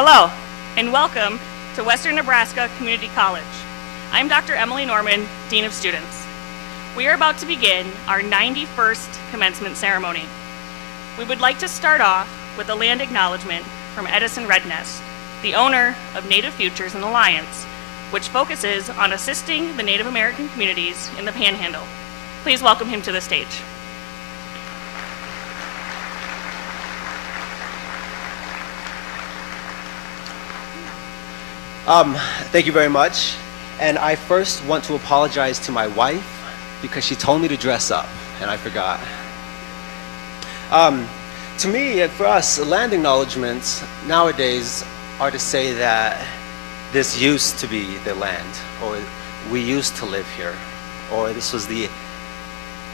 Hello, and welcome to Western Nebraska Community College. I'm Dr. Emily Norman, Dean of Students. We are about to begin our 91st commencement ceremony. We would like to start off with a land acknowledgement from Edison Rednest, the owner of Native Futures and Alliance, which focuses on assisting the Native American communities in the Panhandle. Please welcome him to the stage. Thank you very much. And I first want to apologize to my wife because she told me to dress up and I forgot. To me, for us, land acknowledgements nowadays are to say that this used to be the land, or we used to live here, or this was the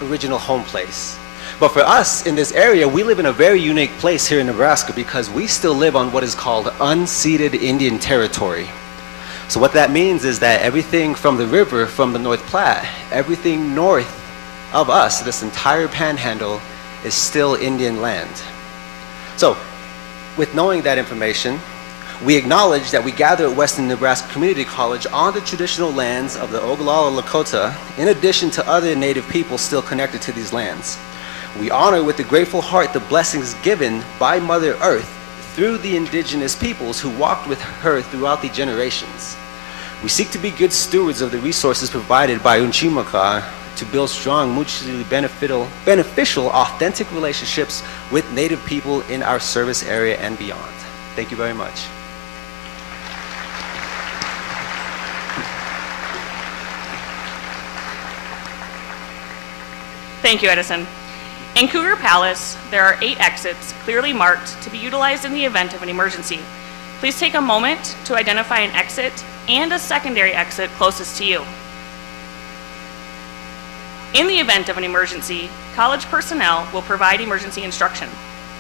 original home place. But for us in this area, we live in a very unique place here in Nebraska because we still live on what is called unceded Indian territory. So what that means is that everything from the river, from the North Platte, everything north of us, this entire panhandle, is still Indian land. So with knowing that information, we acknowledge that we gather at Western Nebraska Community College on the traditional lands of the Oglala Lakota, in addition to other Native people still connected to these lands. We honor with a grateful heart the blessings given by Mother Earth through the indigenous peoples who walked with her throughout the generations. We seek to be good stewards of the resources provided by Unchimaka to build strong, mutually beneficial, authentic relationships with Native people in our service area and beyond. Thank you very much. Thank you, Edison. In Cougar Palace, there are 8 exits clearly marked to be utilized in the event of an emergency. Please take a moment to identify an exit and a secondary exit closest to you. In the event of an emergency, college personnel will provide emergency instruction.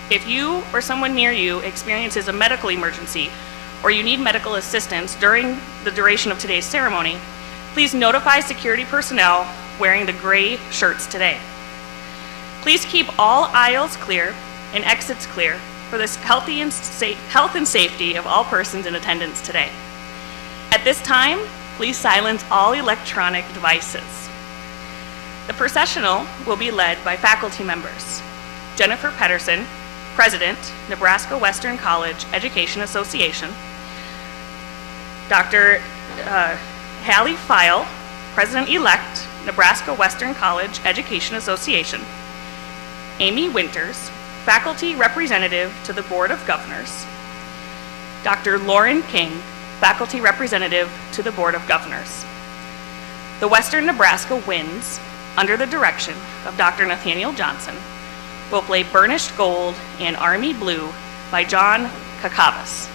If you or someone near you experiences a medical emergency or you need medical assistance during the duration of today's ceremony, please notify security personnel wearing the gray shirts today. Please keep all aisles clear and exits clear for the health and safety of all persons in attendance today. At this time, please silence all electronic devices. The processional will be led by faculty members: Jennifer Pedersen, President, Nebraska Western College Education Association; Dr. Hallie Feil, President-elect, Nebraska Western College Education Association; Amy Winters, Faculty Representative to the Board of Governors; Dr. Lauren King, Faculty Representative to the Board of Governors. The Western Nebraska Winds, under the direction of Dr. Nathaniel Johnson, will play Burnished Gold and Army Blue by John Kakavas.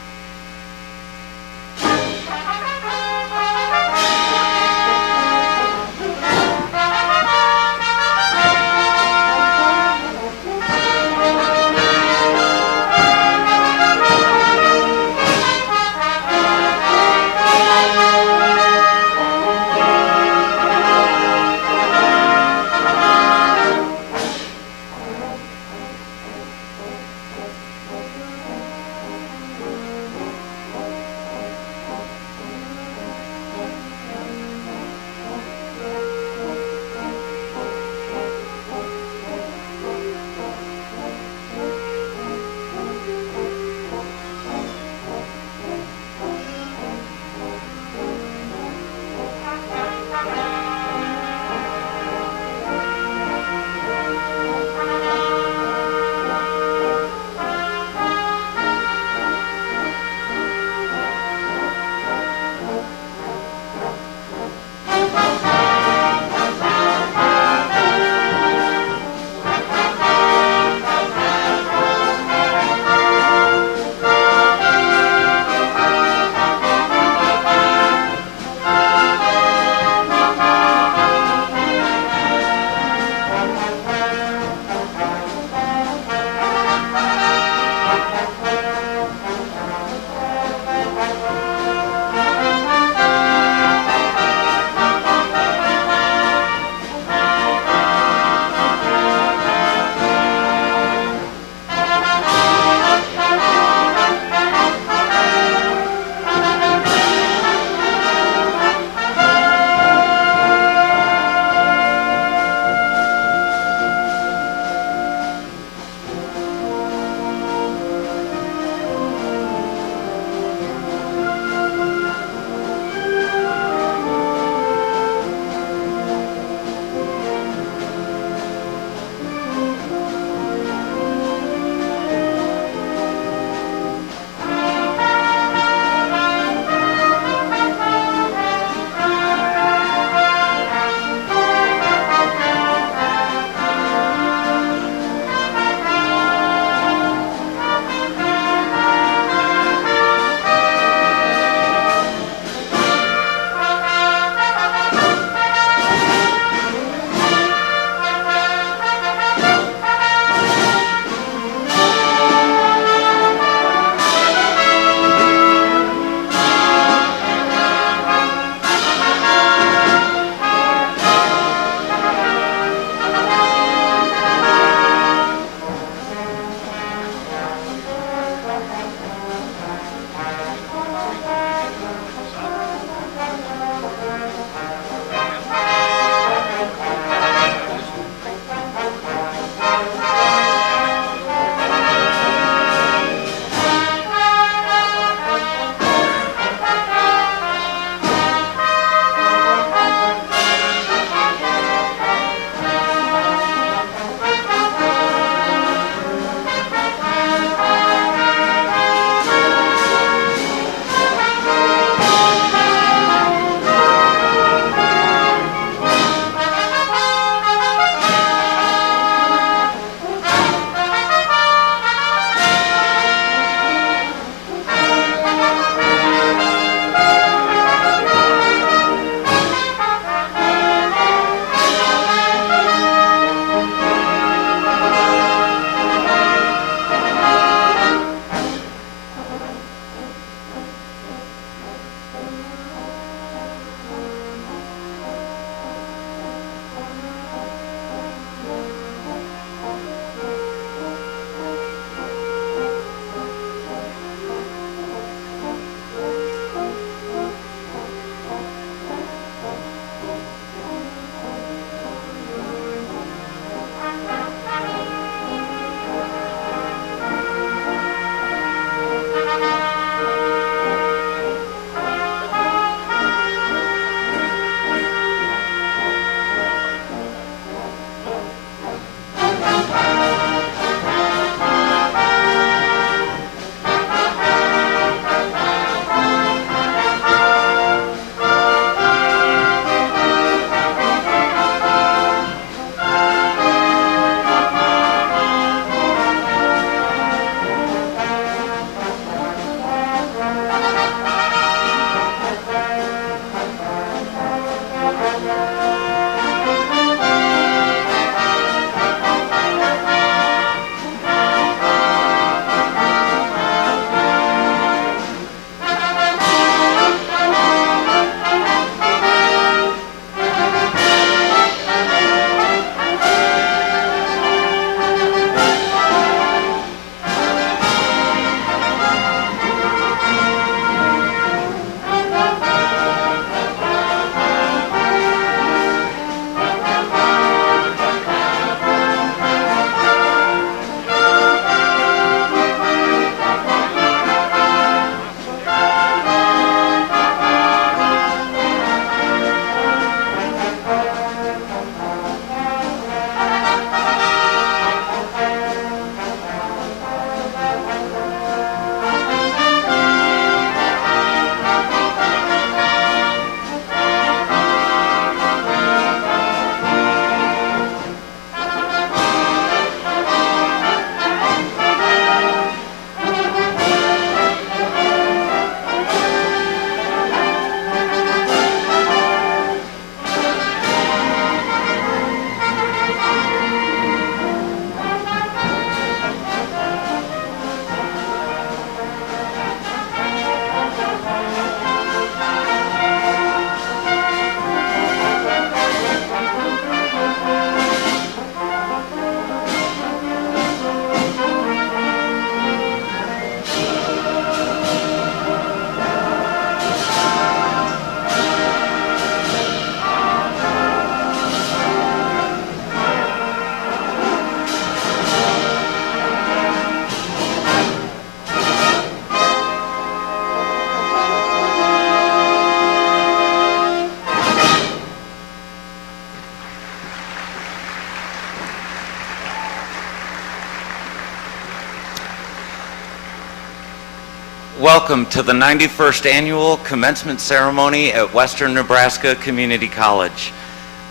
Welcome to the 91st Annual Commencement Ceremony at Western Nebraska Community College.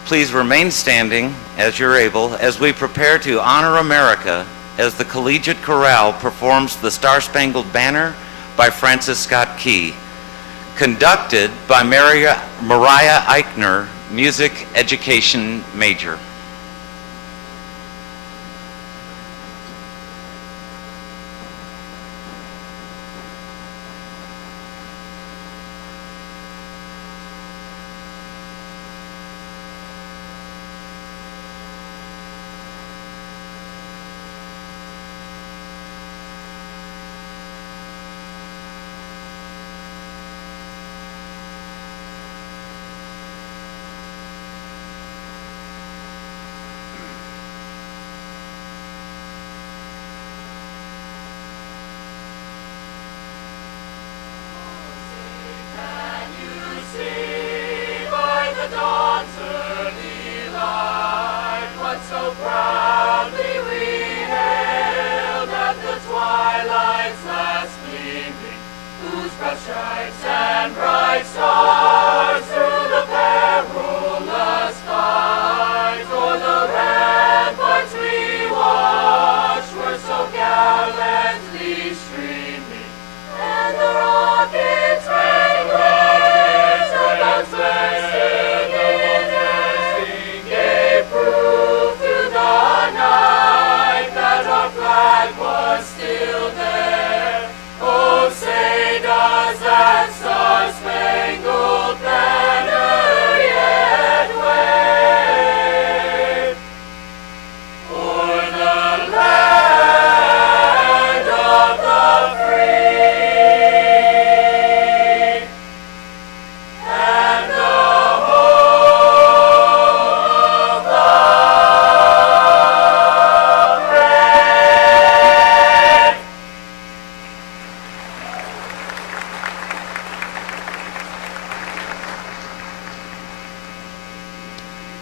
Please remain standing as you're able as we prepare to honor America as the Collegiate Chorale performs the Star-Spangled Banner by Francis Scott Key, conducted by Mariah Eichner, music education major.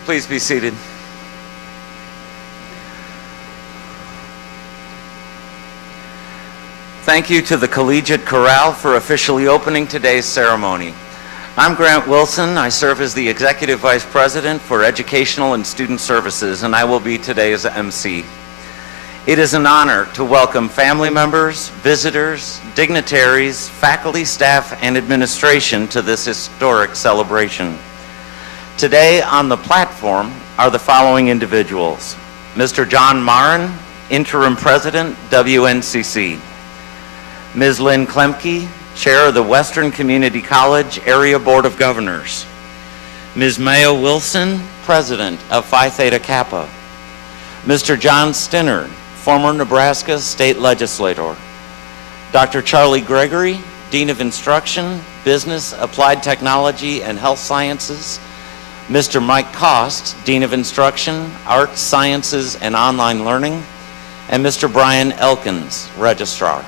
Please be seated. Thank you to the Collegiate Chorale for officially opening today's ceremony. I'm Grant Wilson. I serve as the Executive Vice President for Educational and Student Services, and I will be today's MC. It is an honor to welcome family members, visitors, dignitaries, faculty, staff, and administration to this historic celebration. Today on the platform are the following individuals: Mr. John Marin, Interim President, WNCC; Ms. Lynn Klemke, Chair of the Western Community College Area Board of Governors; Ms. Mayo Wilson, President of Phi Theta Kappa; Mr. John Stinner, former Nebraska State Legislator; Dr. Charlie Gregory, Dean of Instruction, Business, Applied Technology, and Health Sciences; Mr. Mike Cost, Dean of Instruction, Arts, Sciences, and Online Learning; and Mr. Brian Elkins, Registrar.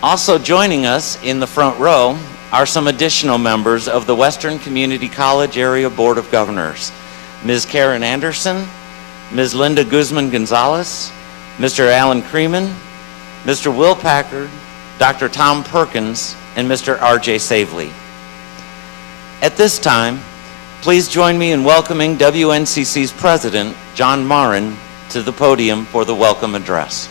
Also joining us in the front row are some additional members of the Western Community College Area Board of Governors: Ms. Karen Anderson, Ms. Linda Guzman-Gonzalez, Mr. Alan Creeman, Mr. Will Packard, Dr. Tom Perkins, and Mr. R.J. Savely. At this time, please join me in welcoming WNCC's President, John Marin, to the podium for the welcome address.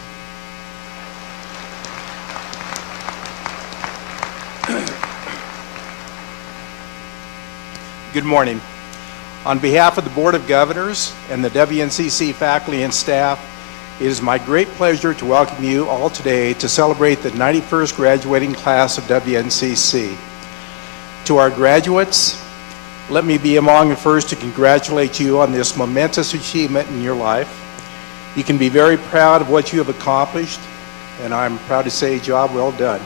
Good morning. On behalf of the Board of Governors and the WNCC faculty and staff, it is my great pleasure to welcome you all today to celebrate the 91st graduating class of WNCC. To our graduates, let me be among the first to congratulate you on this momentous achievement in your life. You can be very proud of what you have accomplished, and I'm proud to say, job well done.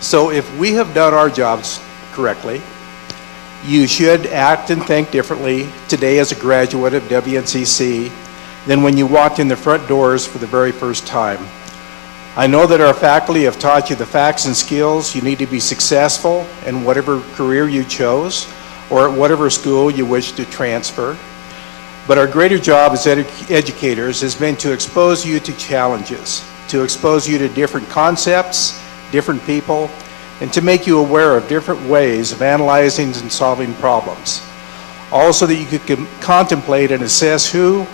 So if we have done our jobs correctly, you should act and think differently today as a graduate of WNCC than when you walked in the front doors for the very first time. I know that our faculty have taught you the facts and skills you need to be successful in whatever career you chose or at whatever school you wish to transfer. But our greater job as educators has been to expose you to challenges to expose you to different concepts, different people, and to make you aware of different ways of analyzing and solving problems. Also that you could contemplate and assess who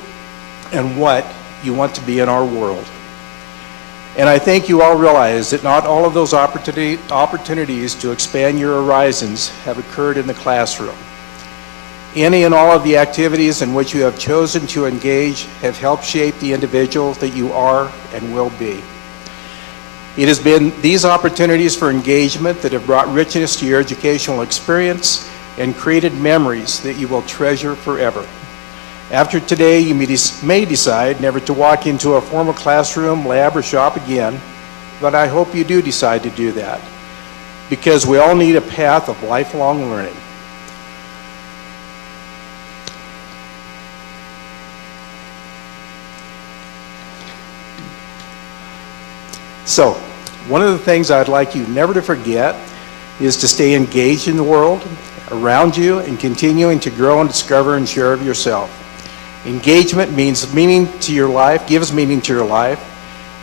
and what you want to be in our world. And I think you all realize that not all of those opportunities to expand your horizons have occurred in the classroom. Any and all of the activities in which you have chosen to engage have helped shape the individual that you are and will be. It has been these opportunities for engagement that have brought richness to your educational experience and created memories that you will treasure forever. After today, you may decide never to walk into a formal classroom, lab, or shop again, but I hope you do decide to do that, because we all need a path of lifelong learning. So, one of the things I'd like you never to forget is to stay engaged in the world around you and continuing to grow and discover and share of yourself. Engagement means meaning to your life, gives meaning to your life,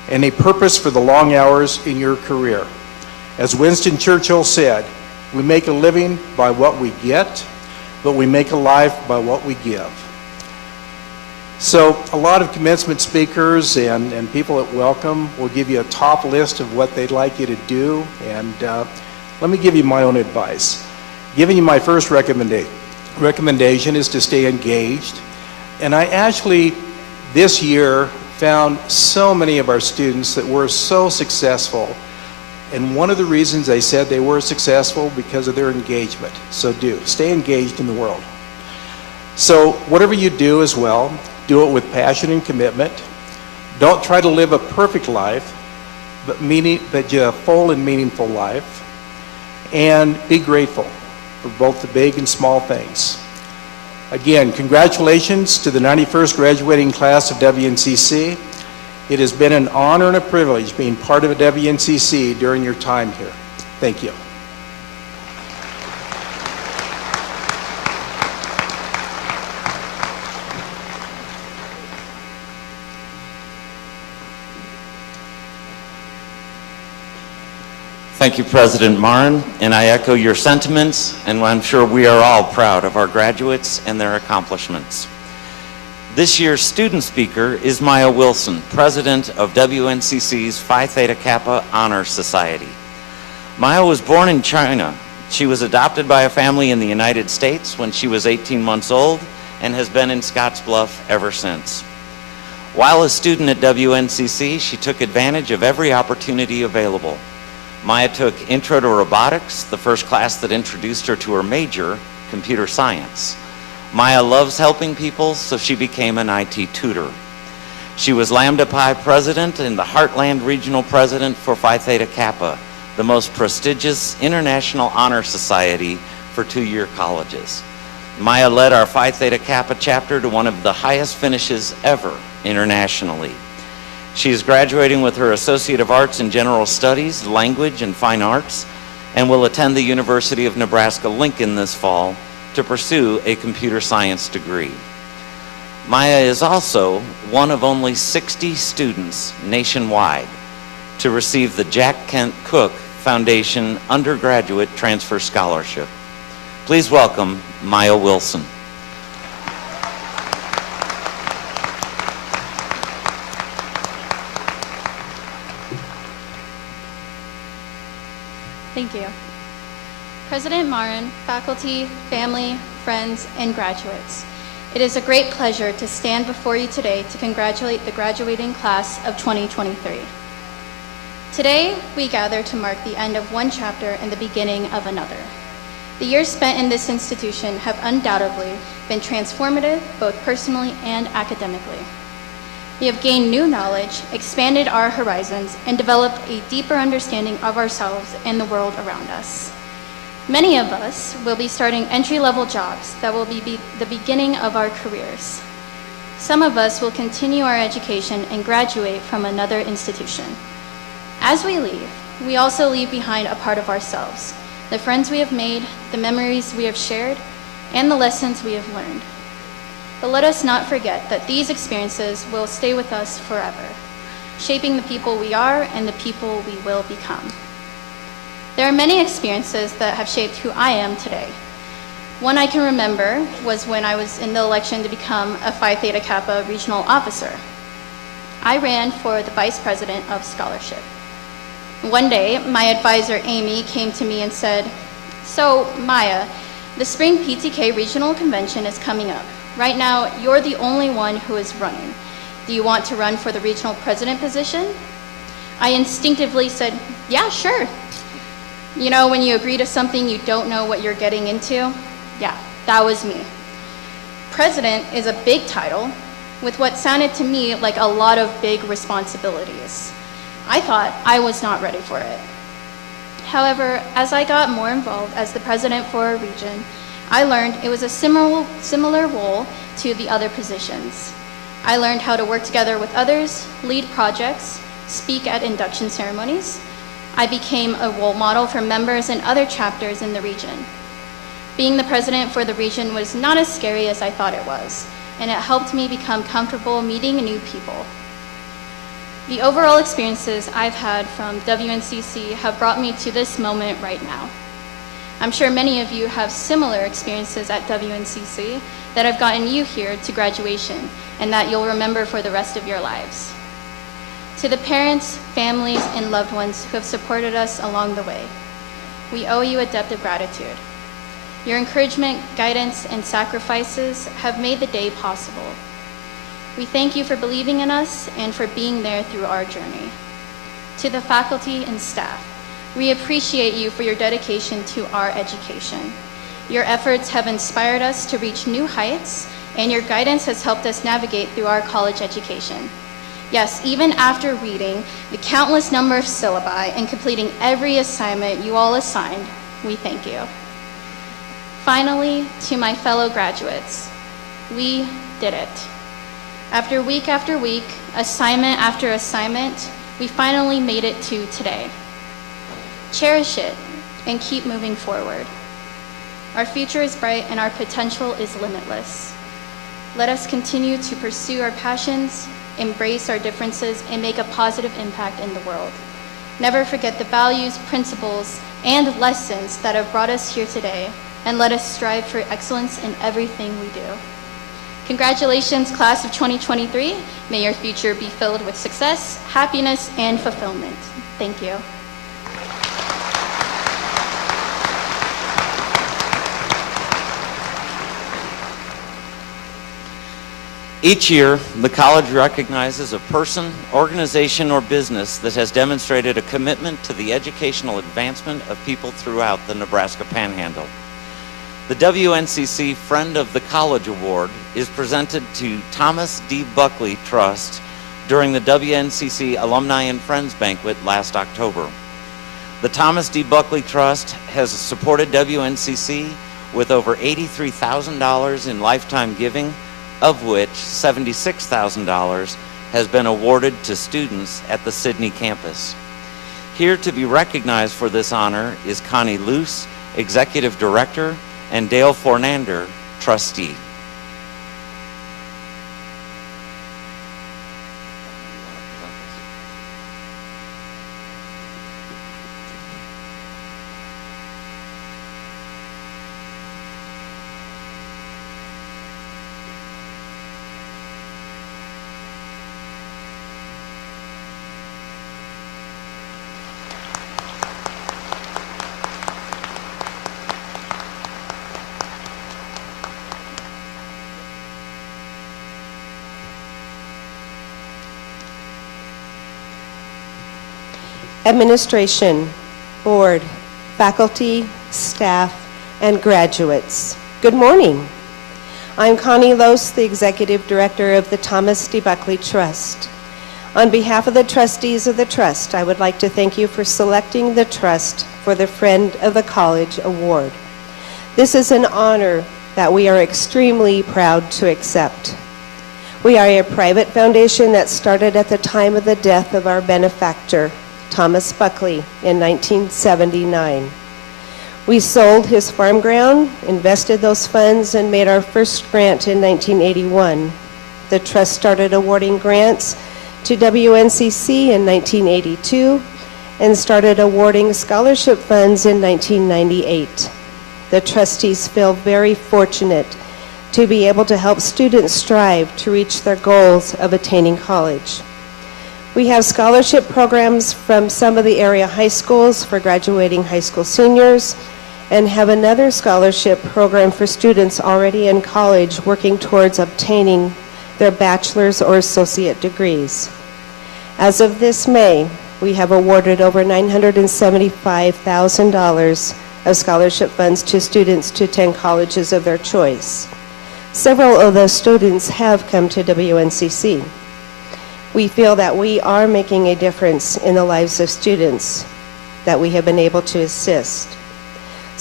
and a purpose for the long hours in your career. As Winston Churchill said, we make a living by what we get, but we make a life by what we give. So a lot of commencement speakers and people at Welcome will give you a top list of what they'd like you to do, and let me give you my own advice. Giving you my first recommendation is to stay engaged. And I actually, this year, found so many of our students that were so successful. And one of the reasons they said they were successful because of their engagement. So stay engaged in the world. So whatever you do as well, do it with passion and commitment. Don't try to live a perfect life, but a full and meaningful life. And be grateful for both the big and small things. Again, congratulations to the 91st graduating class of WNCC. It has been an honor and a privilege being part of a WNCC during your time here. Thank you. Thank you, President Marin, and I echo your sentiments, and I'm sure we are all proud of our graduates and their accomplishments. This year's student speaker is Maya Wilson, President of WNCC's Phi Theta Kappa Honor Society. Maya was born in China. She was adopted by a family in the United States when she was 18 months old and has been in Scottsbluff ever since. While a student at WNCC, she took advantage of every opportunity available. Maya took Intro to Robotics, the first class that introduced her to her major, computer science. Maya loves helping people, so she became an IT tutor. She was Lambda Pi president and the Heartland regional president for Phi Theta Kappa, the most prestigious international honor society for two-year colleges. Maya led our Phi Theta Kappa chapter to one of the highest finishes ever internationally. She is graduating with her Associate of Arts in General Studies, Language, and Fine Arts, and will attend the University of Nebraska-Lincoln this fall to pursue a computer science degree. Maya is also one of only 60 students nationwide to receive the Jack Kent Cook Foundation Undergraduate Transfer Scholarship. Please welcome Maya Wilson. Thank you. President Marin, faculty, family, friends, and graduates, it is a great pleasure to stand before you today to congratulate the graduating class of 2023. Today, we gather to mark the end of one chapter and the beginning of another. The years spent in this institution have undoubtedly been transformative, both personally and academically. We have gained new knowledge, expanded our horizons, and developed a deeper understanding of ourselves and the world around us. Many of us will be starting entry-level jobs that will be the beginning of our careers. Some of us will continue our education and graduate from another institution. As we leave, we also leave behind a part of ourselves, the friends we have made, the memories we have shared, and the lessons we have learned. But let us not forget that these experiences will stay with us forever. shaping the people we are and the people we will become. There are many experiences that have shaped who I am today. One I can remember was when I was in the election to become a Phi Theta Kappa regional officer. I ran for the vice president of scholarship. One day, my advisor, Amy, came to me and said, "So, Maya, the spring PTK regional convention is coming up. Right now, you're the only one who is running. Do you want to run for the regional president position?" I instinctively said, "Yeah, sure." You know, when you agree to something you don't know what you're getting into? Yeah, that was me. President is a big title with what sounded to me like a lot of big responsibilities. I thought I was not ready for it. However, as I got more involved as the president for a region, I learned it was a similar role to the other positions. I learned how to work together with others, lead projects, speak at induction ceremonies. I became a role model for members in other chapters in the region. Being the president for the region was not as scary as I thought it was, and it helped me become comfortable meeting new people. The overall experiences I've had from WNCC have brought me to this moment right now. I'm sure many of you have similar experiences at WNCC that have gotten you here to graduation and that you'll remember for the rest of your lives. To the parents, families, and loved ones who have supported us along the way, we owe you a debt of gratitude. Your encouragement, guidance, and sacrifices have made the day possible. We thank you for believing in us and for being there through our journey. To the faculty and staff, we appreciate you for your dedication to our education. Your efforts have inspired us to reach new heights, and your guidance has helped us navigate through our college education. Yes, even after reading the countless number of syllabi and completing every assignment you all assigned, we thank you. Finally, to my fellow graduates, we did it. After week, assignment after assignment, we finally made it to today. Cherish it and keep moving forward. Our future is bright and our potential is limitless. Let us continue to pursue our passions, embrace our differences, and make a positive impact in the world. Never forget the values, principles, and lessons that have brought us here today, and let us strive for excellence in everything we do. Congratulations, class of 2023. May your future be filled with success, happiness, and fulfillment. Thank you. Each year, the college recognizes a person, organization, or business that has demonstrated a commitment to the educational advancement of people throughout the Nebraska Panhandle. The WNCC Friend of the College Award is presented to Thomas D. Buckley Trust during the WNCC Alumni and Friends Banquet last October. The Thomas D. Buckley Trust has supported WNCC with over $83,000 in lifetime giving, of which $76,000 has been awarded to students at the Sydney campus. Here to be recognized for this honor is Connie Luce, Executive Director, and Dale Fornander, Trustee. Administration, board, faculty, staff, and graduates. Good morning. I'm Connie Lose, the Executive Director of the Thomas D. Buckley Trust. On behalf of the trustees of the Trust, I would like to thank you for selecting the Trust for the Friend of the College Award. This is an honor that we are extremely proud to accept. We are a private foundation that started at the time of the death of our benefactor, Thomas Buckley, in 1979. We sold his farm ground, invested those funds, and made our first grant in 1981. The trust started awarding grants to WNCC in 1982 and started awarding scholarship funds in 1998. The trustees feel very fortunate to be able to help students strive to reach their goals of attaining college. We have scholarship programs from some of the area high schools for graduating high school seniors, and have another scholarship program for students already in college working towards obtaining their bachelor's or associate degrees. As of this May, we have awarded over $975,000 of scholarship funds to students to attend colleges of their choice. Several of those students have come to WNCC. We feel that we are making a difference in the lives of students that we have been able to assist.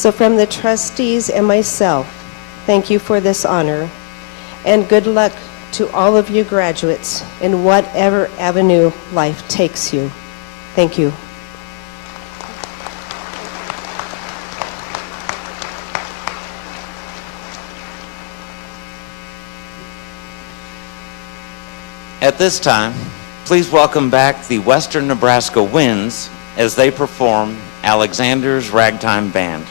So from the trustees and myself, thank you for this honor, and good luck to all of you graduates in whatever avenue life takes you. Thank you. At this time, please welcome back the Western Nebraska Winds as they perform Alexander's Ragtime Band.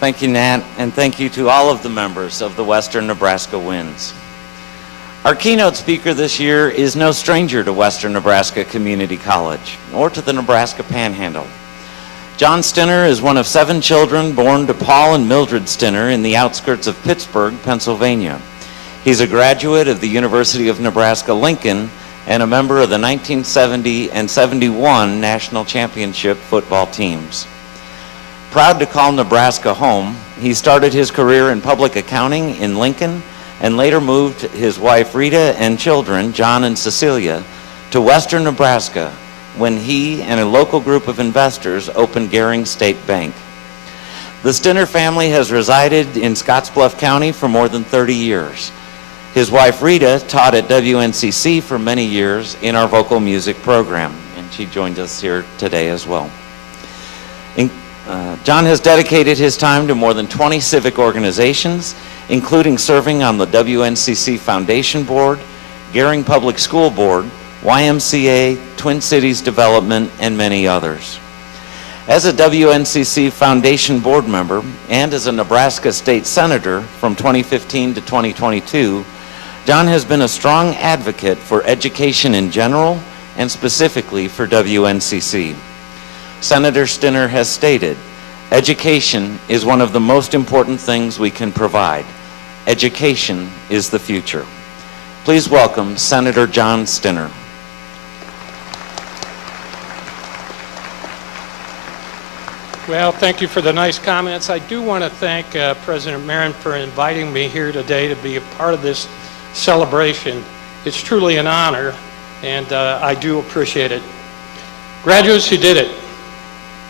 Thank you, Nat, and thank you to all of the members of the Western Nebraska Winds. Our keynote speaker this year is no stranger to Western Nebraska Community College or to the Nebraska Panhandle. John Stinner is one of 7 children born to Paul and Mildred Stinner in the outskirts of Pittsburgh, Pennsylvania. He's a graduate of the University of Nebraska-Lincoln and a member of the 1970 and 71 national championship football teams. Proud to call Nebraska home, he started his career in public accounting in Lincoln and later moved his wife Rita and children, John and Cecilia, to Western Nebraska when he and a local group of investors opened Gering State Bank. The Stinner family has resided in Scottsbluff County for more than 30 years. His wife Rita taught at WNCC for many years in our vocal music program, and she joined us here today as well. John has dedicated his time to more than 20 civic organizations, including serving on the WNCC Foundation Board, Gering Public School Board, YMCA, Twin Cities Development, and many others. As a WNCC Foundation Board member and as a Nebraska State Senator from 2015 to 2022, John has been a strong advocate for education in general and specifically for WNCC. Senator Stinner has stated, "Education is one of the most important things we can provide. Education is the future." Please welcome Senator John Stinner. Well, thank you for the nice comments. I do want to thank President Marin for inviting me here today to be a part of this celebration. It's truly an honor, and I do appreciate it. Graduates, you did it.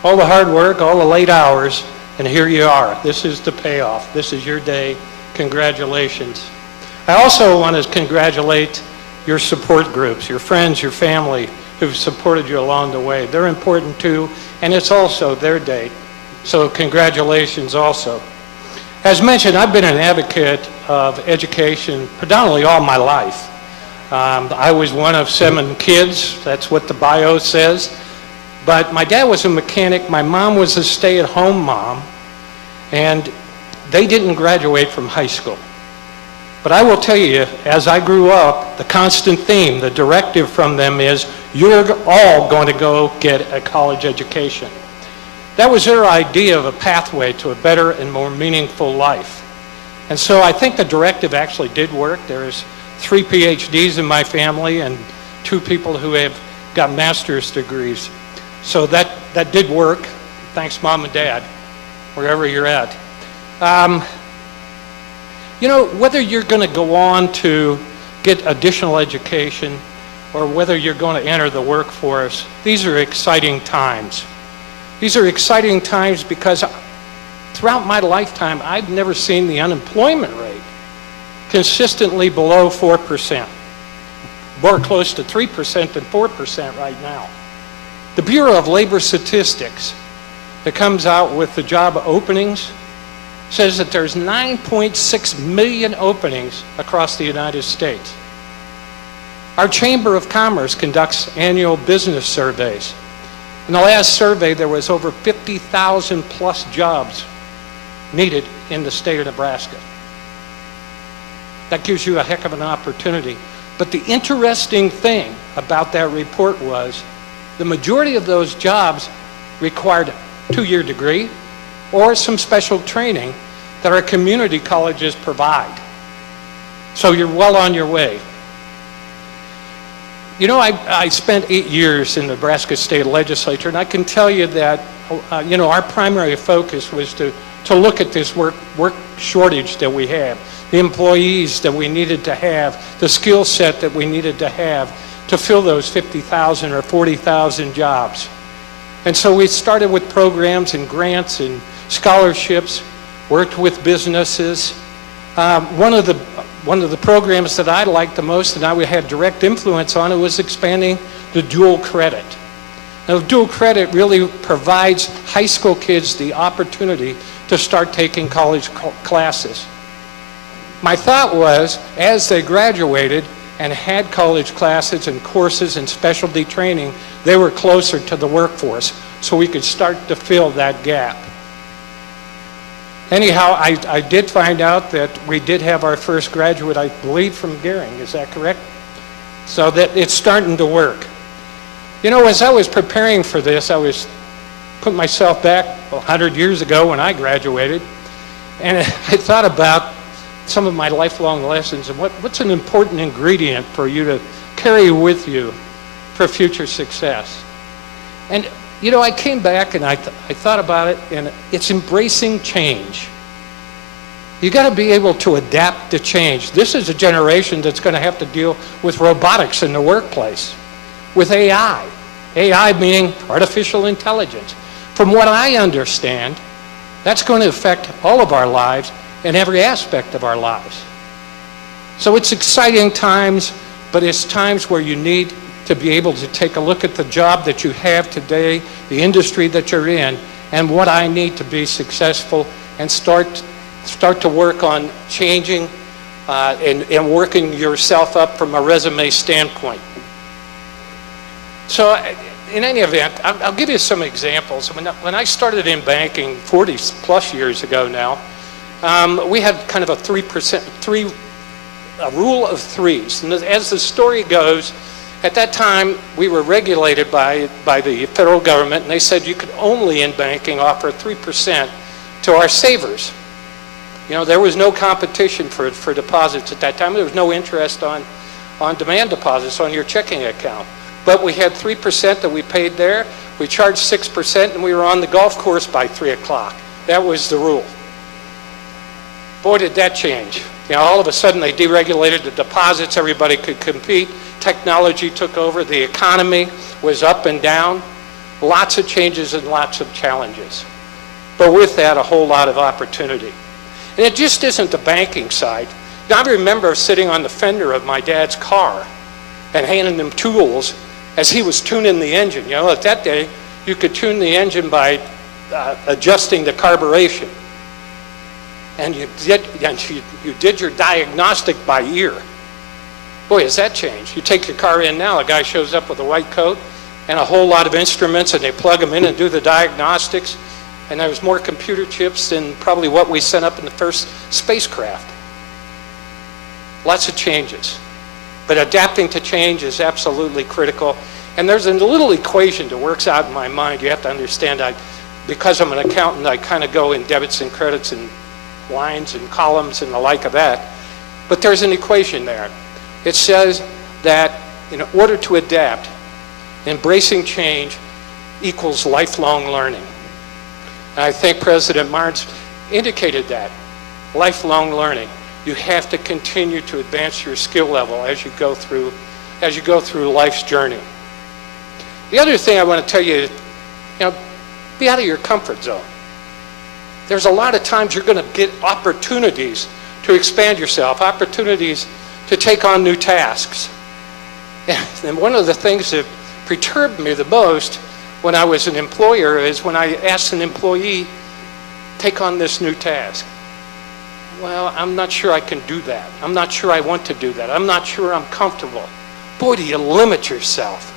All the hard work, all the late hours, and here you are. This is the payoff. This is your day. Congratulations. I also want to congratulate your support groups, your friends, your family who've supported you along the way. They're important too, and it's also their day. So congratulations also. As mentioned, I've been an advocate of education predominantly all my life. I was one of 7 kids. That's what the bio says. But my dad was a mechanic, my mom was a stay-at-home mom, and they didn't graduate from high school. But I will tell you, as I grew up, the constant theme, the directive from them is, you're all going to go get a college education. That was their idea of a pathway to a better and more meaningful life. And so I think the directive actually did work. There's 3 PhDs in my family and 2 people who have got master's degrees. So that did work. Thanks, Mom and Dad, wherever you're at. You know, whether you're going to go on to get additional education or whether you're going to enter the workforce, these are exciting times. These are exciting times because throughout my lifetime, I've never seen the unemployment rate consistently below 4%. More close to 3% than 4% right now. The Bureau of Labor Statistics that comes out with the job openings says that there's 9.6 million openings across the United States. Our Chamber of Commerce conducts annual business surveys. In the last survey, there was over 50,000 plus jobs needed in the state of Nebraska. That gives you a heck of an opportunity. But the interesting thing about that report was the majority of those jobs required a 2-year degree or some special training that our community colleges provide. So you're well on your way. You know, I spent 8 years in the Nebraska State Legislature, and I can tell you that, you know, our primary focus was to look at this work shortage that we have, the employees that we needed to have, the skill set that we needed to have to fill those 50,000 or 40,000 jobs. And so we started with programs and grants and scholarships, worked with businesses. One of the programs that I liked the most and I had direct influence on it was expanding the dual credit. Now, dual credit really provides high school kids the opportunity to start taking college classes. My thought was, as they graduated and had college classes and courses and specialty training, they were closer to the workforce, so we could start to fill that gap. Anyhow, I did find out that we did have our first graduate, I believe, from Gering. Is that correct? So that it's starting to work. You know, as I was preparing for this, I was putting myself back 100 years ago when I graduated, and I thought about some of my lifelong lessons and what's an important ingredient for you to carry with you for future success. And you know, I came back and I thought about it, and it's embracing change. You got to be able to adapt to change. This is a generation that's going to have to deal with robotics in the workplace, with AI. AI meaning artificial intelligence. From what I understand, that's going to affect all of our lives and every aspect of our lives. So it's exciting times, but it's times where you need to be able to take a look at the job that you have today, the industry that you're in, and what I need to be successful, and start to work on changing and working yourself up from a resume standpoint. So in any event, I'll give you some examples. When I started in banking 40 plus years ago now, we had kind of a rule of threes. And as the story goes, at that time, we were regulated by the federal government, and they said you could only in banking offer 3% to our savers. You know, there was no competition for deposits at that time. There was no interest on demand deposits on your checking account. But we had 3% that we paid there. We charged 6%, and we were on the golf course by 3 o'clock. That was the rule. Boy, did that change. You know, all of a sudden they deregulated the deposits. Everybody could compete. Technology took over. The economy was up and down. Lots of changes and lots of challenges. But with that, a whole lot of opportunity. And it just isn't the banking side. Now, I remember sitting on the fender of my dad's car and handing him tools as he was tuning the engine. You know, at that day, you could tune the engine by adjusting the carburation. And you did your diagnostic by ear. Boy, has that changed. You take your car in now, a guy shows up with a white coat and a whole lot of instruments, and they plug them in and do the diagnostics. And there's more computer chips than probably what we sent up in the first spacecraft. Lots of changes. But adapting to change is absolutely critical. And there's a little equation that works out in my mind. You have to understand, because I'm an accountant, I kind of go in debits and credits and lines and columns and the like of that. But there's an equation there. It says that in order to adapt, embracing change equals lifelong learning. And I think President Martin indicated that. Lifelong learning. You have to continue to advance your skill level as you go through life's journey. The other thing I want to tell you is, be out of your comfort zone. There's a lot of times you're going to get opportunities to expand yourself, opportunities to take on new tasks. And one of the things that perturbed me the most when I was an employer is when I asked an employee, take on this new task. Well, I'm not sure I can do that. I'm not sure I want to do that. I'm not sure I'm comfortable. Boy, do you limit yourself.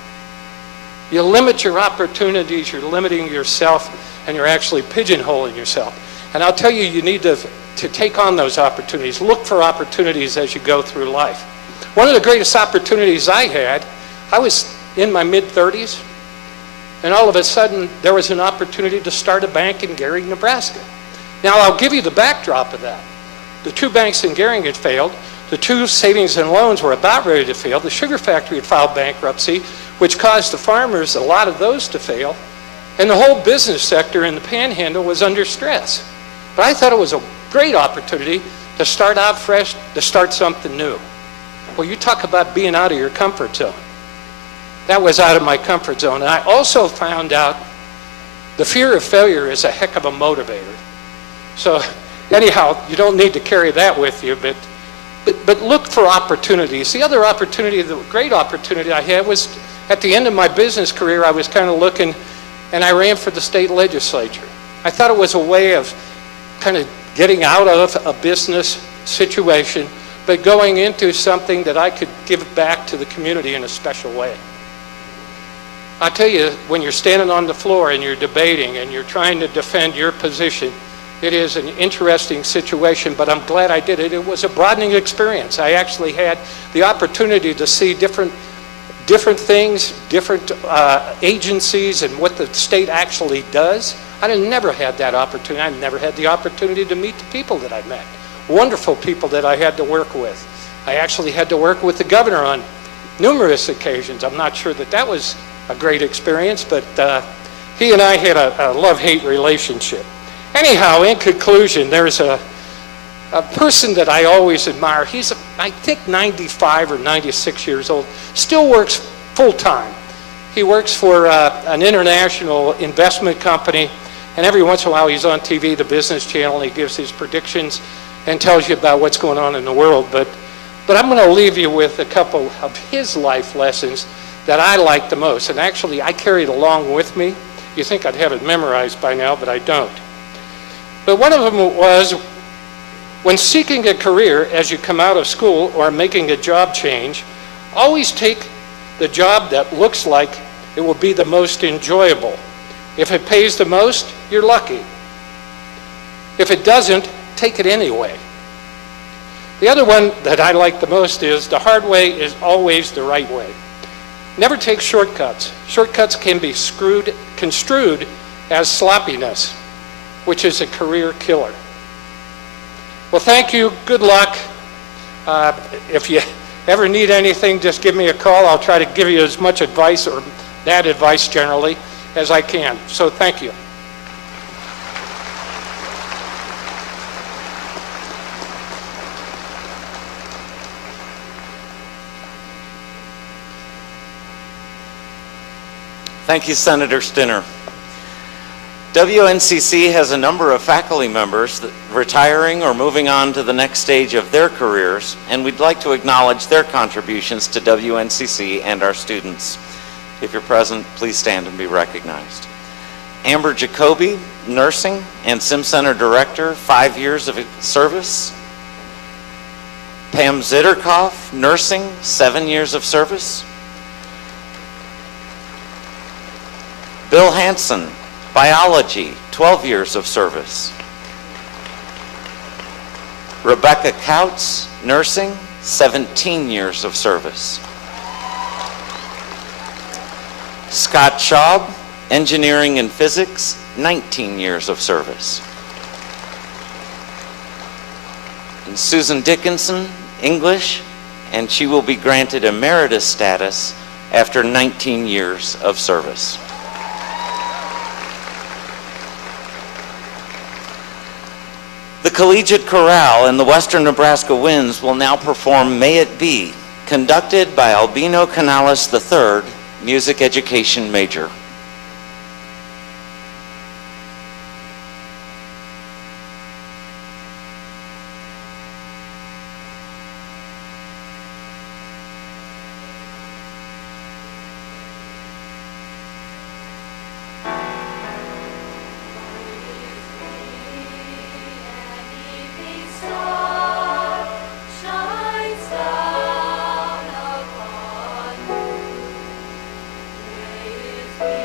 You limit your opportunities, you're limiting yourself, and you're actually pigeonholing yourself. And I'll tell you, you need to take on those opportunities. Look for opportunities as you go through life. One of the greatest opportunities I had, I was in my mid-30s, and all of a sudden, there was an opportunity to start a bank in Gering, Nebraska. Now, I'll give you the backdrop of that. The 2 banks in Gering had failed. The 2 savings and loans were about ready to fail. The sugar factory had filed bankruptcy, which caused the farmers, a lot of those, to fail. And the whole business sector in the Panhandle was under stress. But I thought it was a great opportunity to start out fresh, to start something new. Well, you talk about being out of your comfort zone. That was out of my comfort zone. And I also found out the fear of failure is a heck of a motivator. So anyhow, you don't need to carry that with you, but look for opportunities. The other opportunity, the great opportunity I had was at the end of my business career, I was kind of looking, and I ran for the state legislature. I thought it was a way of kind of getting out of a business situation, but going into something that I could give back to the community in a special way. I tell you, when you're standing on the floor and you're debating and you're trying to defend your position, It is an interesting situation, but I'm glad I did it. It was a broadening experience. I actually had the opportunity to see different things, different agencies, and what the state actually does. I never had that opportunity. I never had the opportunity to meet the people that I met. Wonderful people that I had to work with. I actually had to work with the governor on numerous occasions. I'm not sure that that was a great experience, but he and I had a love-hate relationship. Anyhow, in conclusion, there's a person that I always admire. He's, I think, 95 or 96 years old, still works full-time. He works for an international investment company, and every once in a while he's on TV, the Business Channel, and he gives his predictions and tells you about what's going on in the world. But I'm going to leave you with a couple of his life lessons that I like the most. And actually, I carry it along with me. You think I'd have it memorized by now, but I don't. But one of them was, when seeking a career as you come out of school or making a job change, always take the job that looks like it will be the most enjoyable. If it pays the most, you're lucky. If it doesn't, take it anyway. The other one that I like the most is, the hard way is always the right way. Never take shortcuts. Shortcuts can be construed as sloppiness, which is a career killer. Well, thank you. Good luck. If you ever need anything, just give me a call. I'll try to give you as much advice, or bad advice generally, as I can. So thank you. Thank you, Senator Stinner. WNCC has a number of faculty members that retiring or moving on to the next stage of their careers, and we'd like to acknowledge their contributions to WNCC and our students. If you're present, please stand and be recognized. Amber Jacoby, Nursing and Sim Center Director, 5 years of service. Pam Zitterkoff, Nursing, 7 years of service. Bill Hansen, Biology, 12 years of service. Rebecca Couts, Nursing, 17 years of service. Scott Schaub, Engineering and Physics, 19 years of service. And Susan Dickinson, English, and she will be granted emeritus status after 19 years of service. The Collegiate Chorale and the Western Nebraska Winds will now perform May It Be, conducted by Albino Canales III, music education major. Be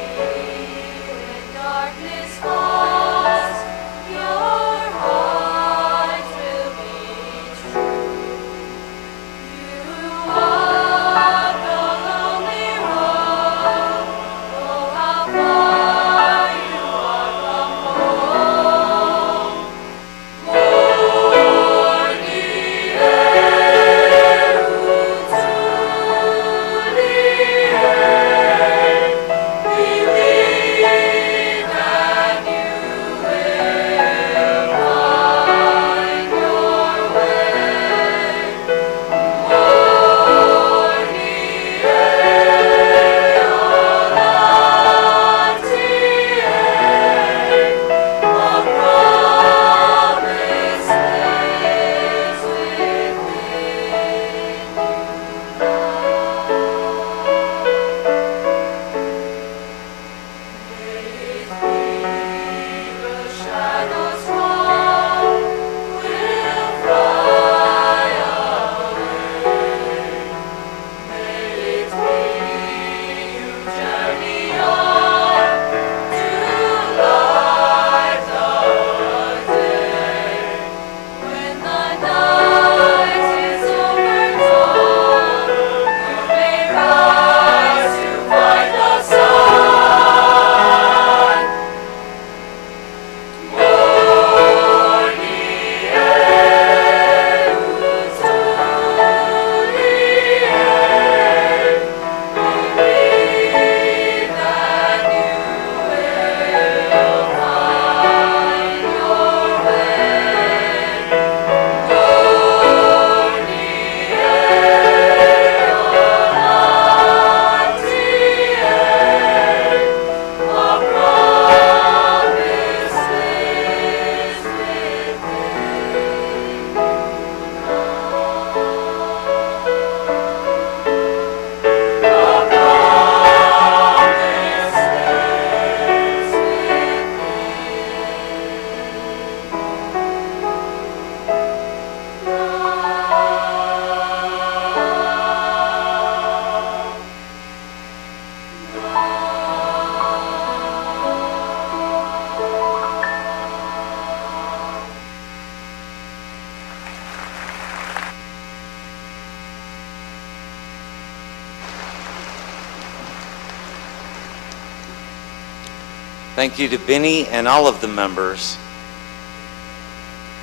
Thank you to Benny and all of the members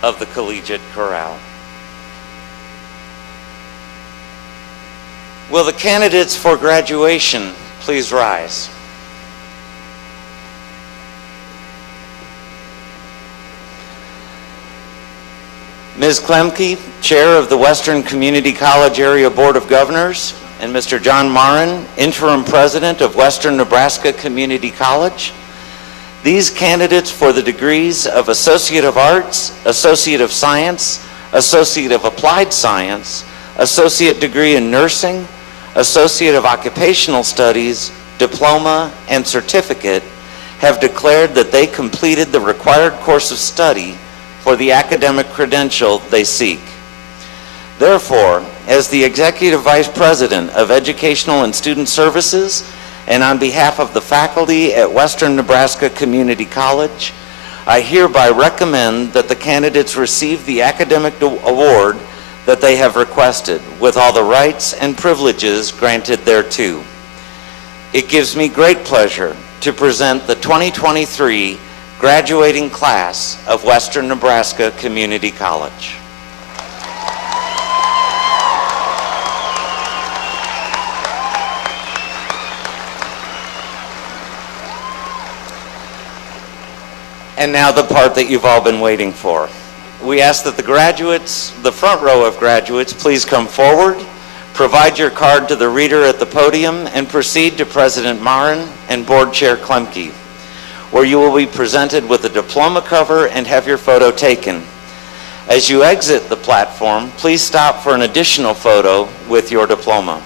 of the Collegiate Chorale. Will the candidates for graduation please rise? Ms. Klemke, Chair of the Western Community College Area Board of Governors, and Mr. John Marin, Interim President of Western Nebraska Community College. These candidates for the degrees of Associate of Arts, Associate of Science, Associate of Applied Science, Associate Degree in Nursing, Associate of Occupational Studies, Diploma, and Certificate have declared that they completed the required course of study for the academic credential they seek. Therefore, as the Executive Vice President of Educational and Student Services, and on behalf of the faculty at Western Nebraska Community College, I hereby recommend that the candidates receive the academic award that they have requested, with all the rights and privileges granted thereto. It gives me great pleasure to present the 2023 graduating class of Western Nebraska Community College. And now the part that you've all been waiting for. We ask that the graduates, the front row of graduates, please come forward, provide your card to the reader at the podium, and proceed to President Marin and Board Chair Klemke, where you will be presented with a diploma cover and have your photo taken. As you exit the platform, please stop for an additional photo with your diploma.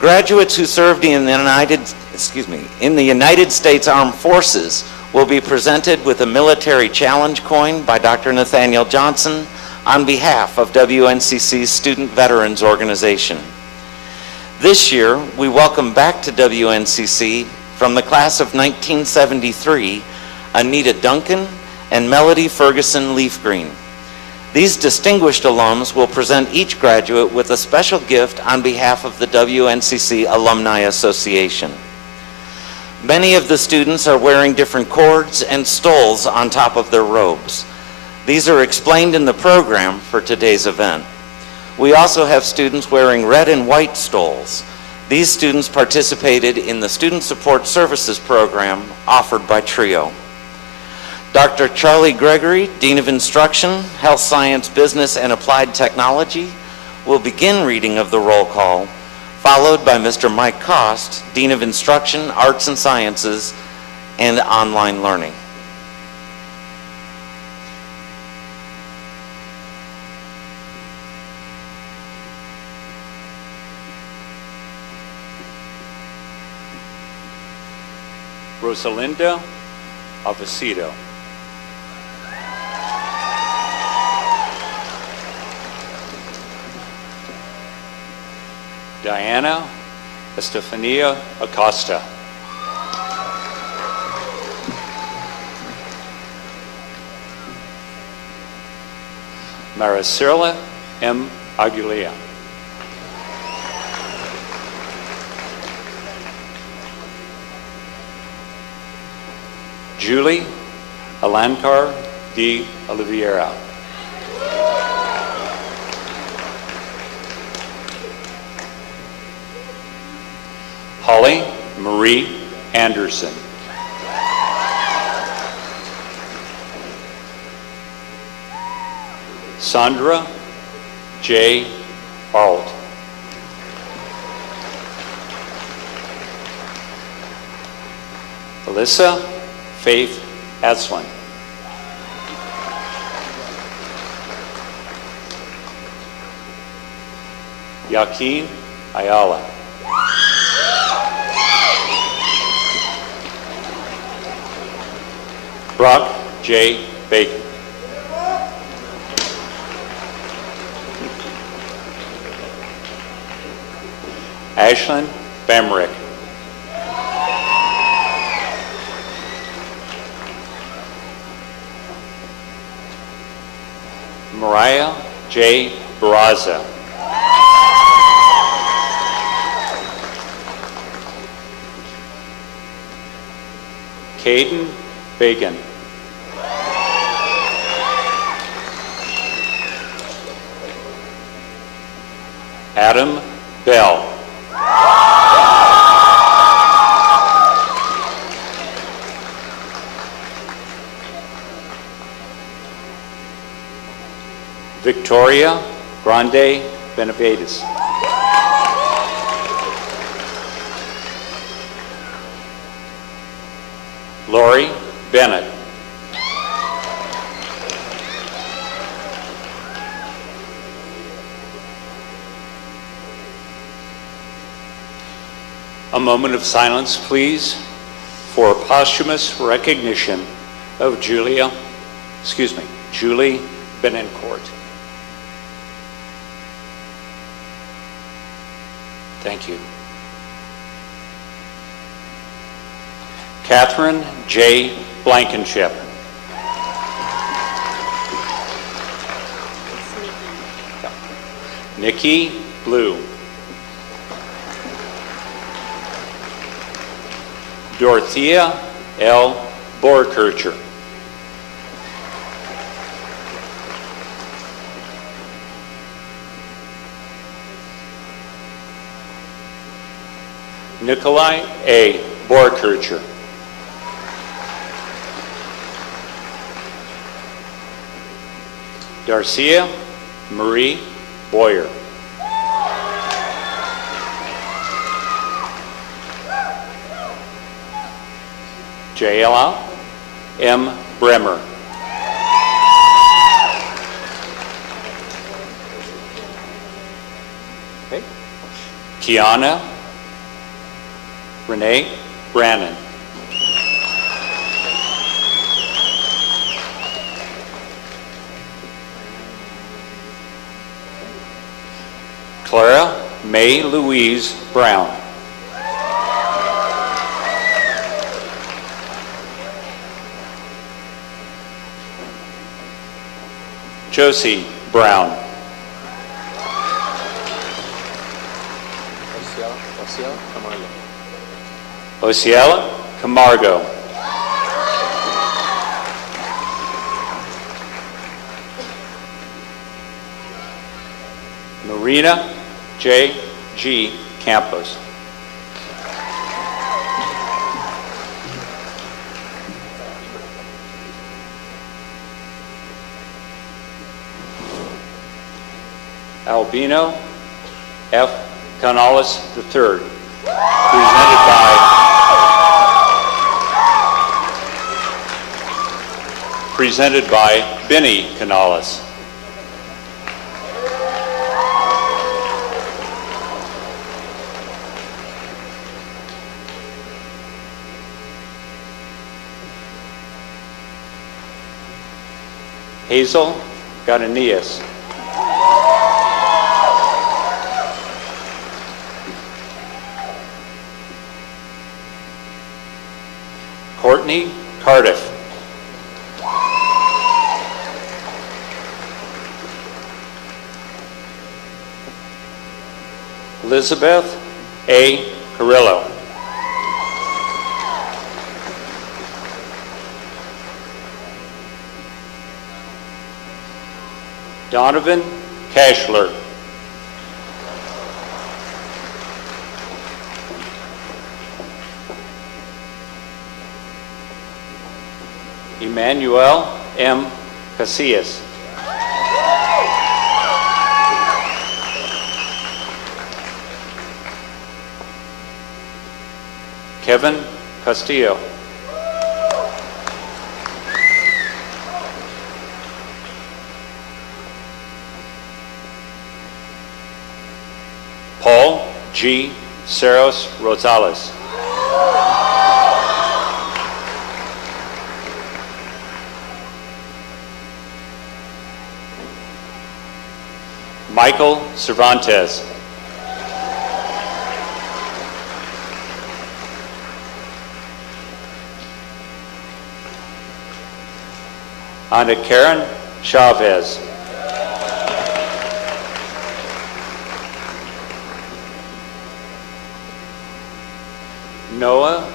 Graduates who served in the United States Armed Forces will be presented with a military challenge coin by Dr. Nathaniel Johnson on behalf of WNCC's Student Veterans Organization. This year, we welcome back to WNCC from the class of 1973, Anita Duncan and Melody Ferguson Leafgreen. These distinguished alums will present each graduate with a special gift on behalf of the WNCC Alumni Association. Many of the students are wearing different cords and stoles on top of their robes. These are explained in the program for today's event. We also have students wearing red and white stoles. These students participated in the Student Support Services program offered by TRIO. Dr. Charlie Gregory, Dean of Instruction, Health Science, Business, and Applied Technology, will begin reading of the roll call, followed by Mr. Mike Cost, Dean of Instruction, Arts and Sciences, and Online Learning. Rosalinda Avocito. Diana Estefania Acosta. Maricela M. Aguilera. Julie Alancar de Oliveira. Holly Marie Anderson. Sandra J. Arlt. Alyssa Faith Aslin. Joaquin Ayala. Brock J. Bacon. Ashlyn Bamrick. Mariah J. Barraza. Caden Fagan. Adam Bell. Victoria Grande Benavides. Lori Bennett. A moment of silence, please, for posthumous recognition of Julie Benencourt. Thank you. Catherine J. Blankenship. Nikki Blue. Dorothea L. Borkircher. Nikolai A. Borkircher. Darcia Marie Boyer. Jayla M. Bremer. Okay. Kiana Renee Brannon. Clara May Louise Brown. Josie Brown. Osiela Camargo. Marina J. G. Campos. Albino F. Canales III, presented by Benny Canales. Hazel Gadanias. Courtney Cardiff. Elizabeth A. Carrillo. Donovan Cashler. Emmanuel M. Casillas. Kevin Castillo. Paul G. Cerros Rosales. Michael Cervantes. Ana Karen Chavez. Noah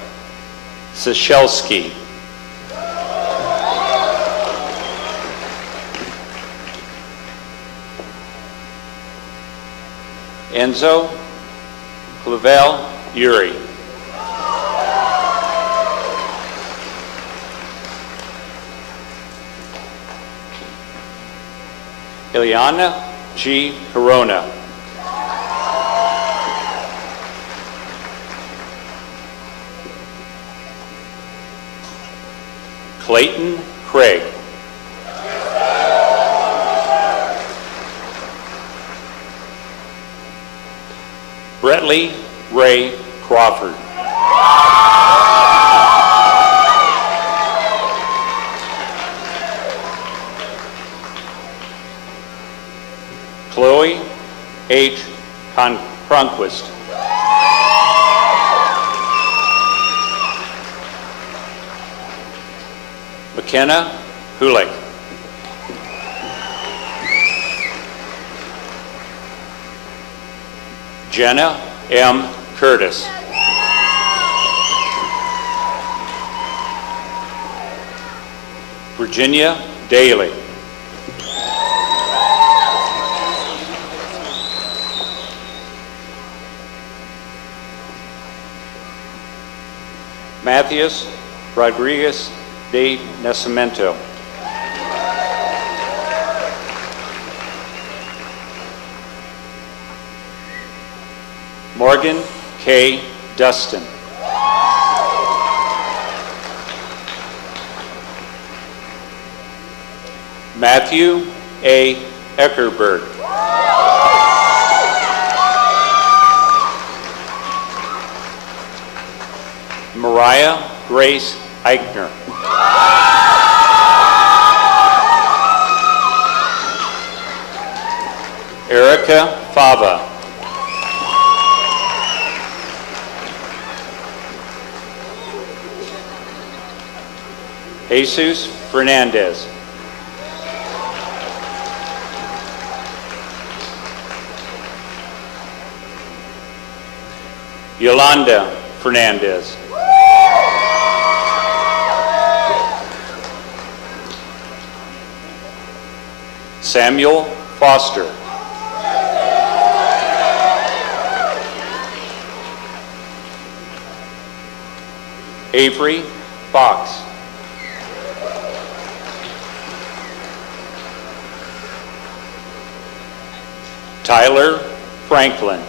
Sashelski. Enzo Clavel Yuri. Ileana G. Corona. Clayton Craig. Bretley Ray Crawford. Chloe H. Cronquist. McKenna Hulick. Jenna M. Curtis. Virginia Daly. Matthias Rodriguez de Nascimento. Morgan K. Dustin. Matthew A. Eckerberg. Mariah Grace Eichner. Erica Fava. Jesus Fernandez. Yolanda Fernandez. Samuel Foster. Avery Fox. Tyler Franklin.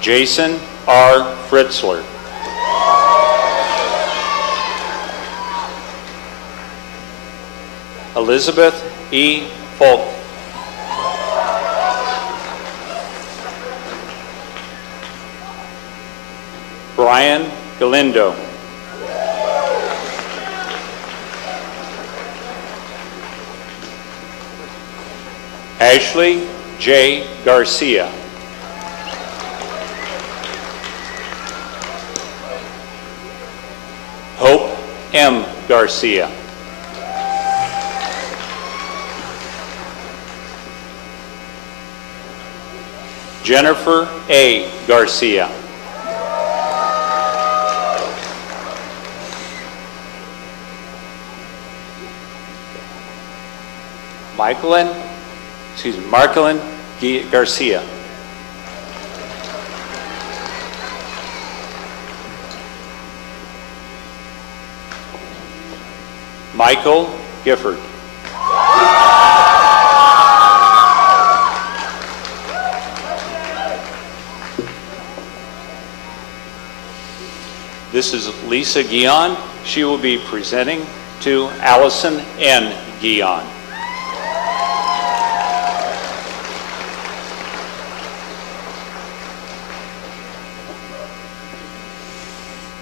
Jason R. Fritzler. Elizabeth E. Folk. Brian Galindo. Ashley J. Garcia. Hope M. Garcia. Jennifer A. Garcia. Marcolyn Garcia. Michael Gifford. This is Lisa Guion. She will be presenting to Allison N. Guion.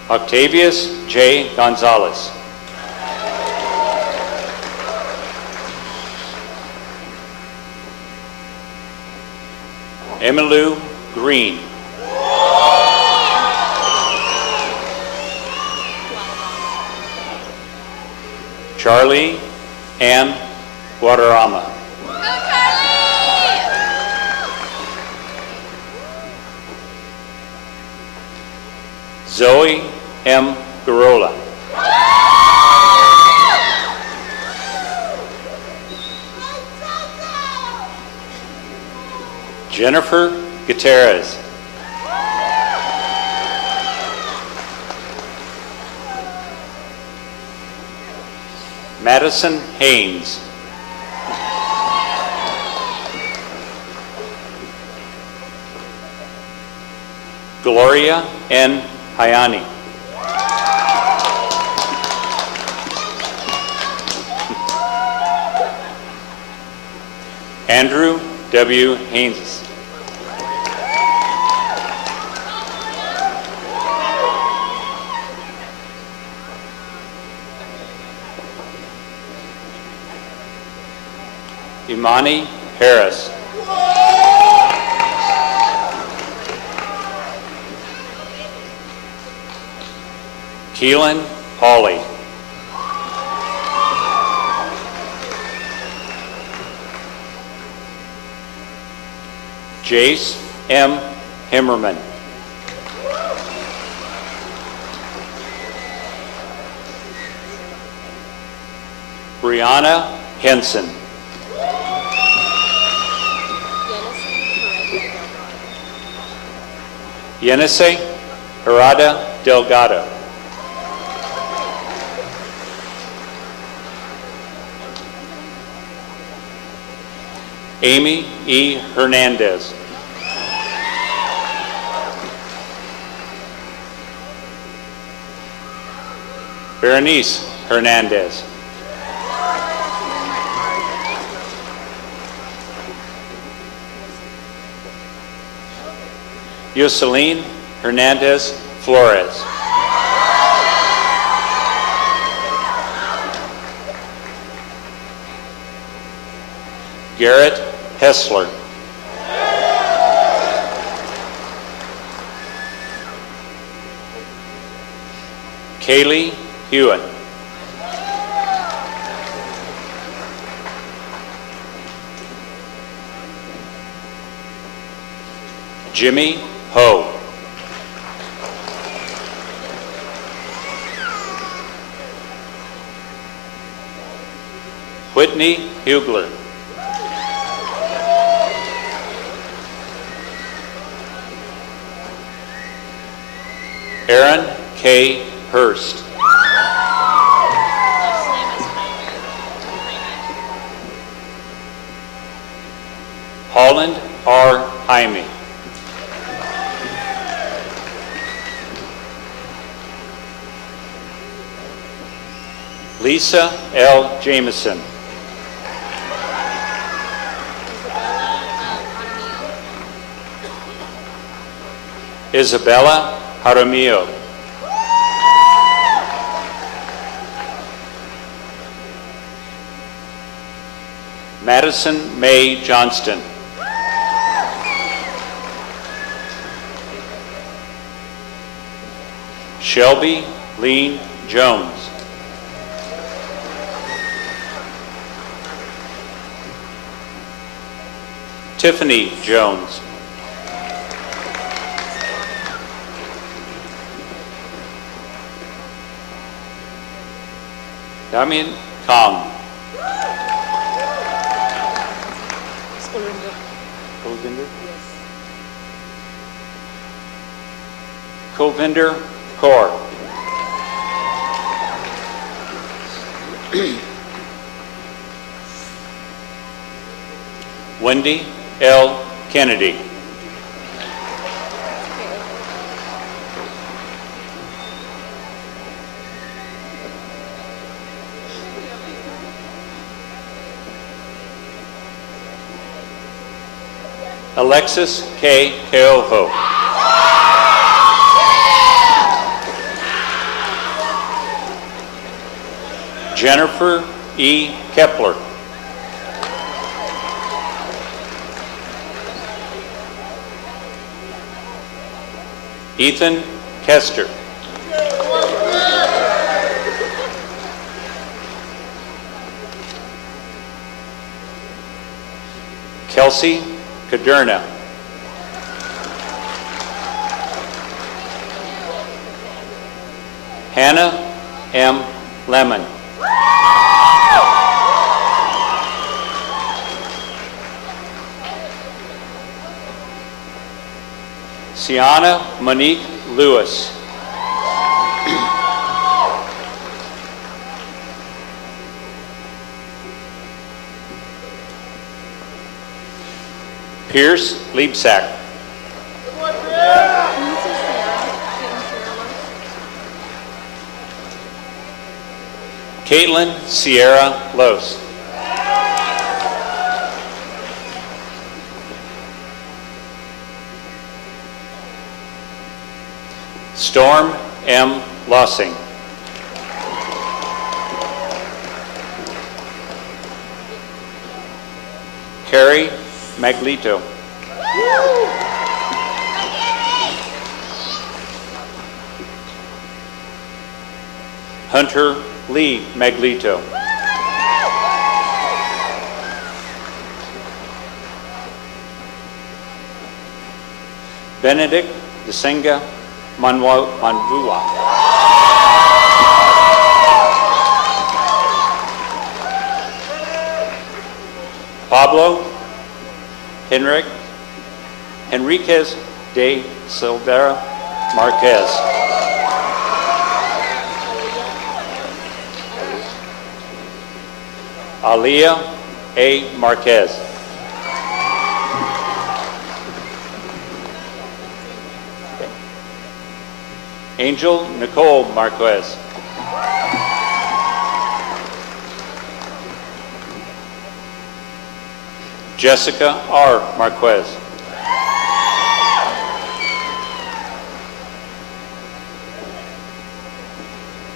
Octavius J. Gonzalez. Emmylou Green. Charlie Ann Guadarrama. Zoe M. Garola. Jennifer Gutierrez. Madison Haynes. Gloria N. Hayani. Andrew W. Haynes. Imani Harris. Keelan Hawley. Jace M. Himmerman. Brianna Henson. Yenese Herada Delgado. Amy E. Hernandez. Berenice Hernandez. Yoseline Hernandez Flores. Garrett Hessler. Kaylee Hewitt. Jimmy Ho. Whitney Hugler. Aaron K. Hurst. Holland R. Jaime. Lisa L. Jameson. Isabella Jaramillo. Madison May Johnston. Shelby Lean Jones. Tiffany Jones. Damien Kong. Kovinder Kaur. Wendy L. Kennedy. Alexis K. Keoho. Jennifer E. Kepler. Ethan Kester. Kelsey Kaderna. Hannah M. Lemon. Sienna Monique Lewis. Pierce Liebsack. Caitlin Sierra Los. Storm M. Lossing. Carrie Maglito. Hunter Lee Maglito. Benedict Desenga Manvua. Pablo Henriquez de Silveira Marquez. Alia A. Marquez. Angel Nicole Marquez. Jessica R. Marquez.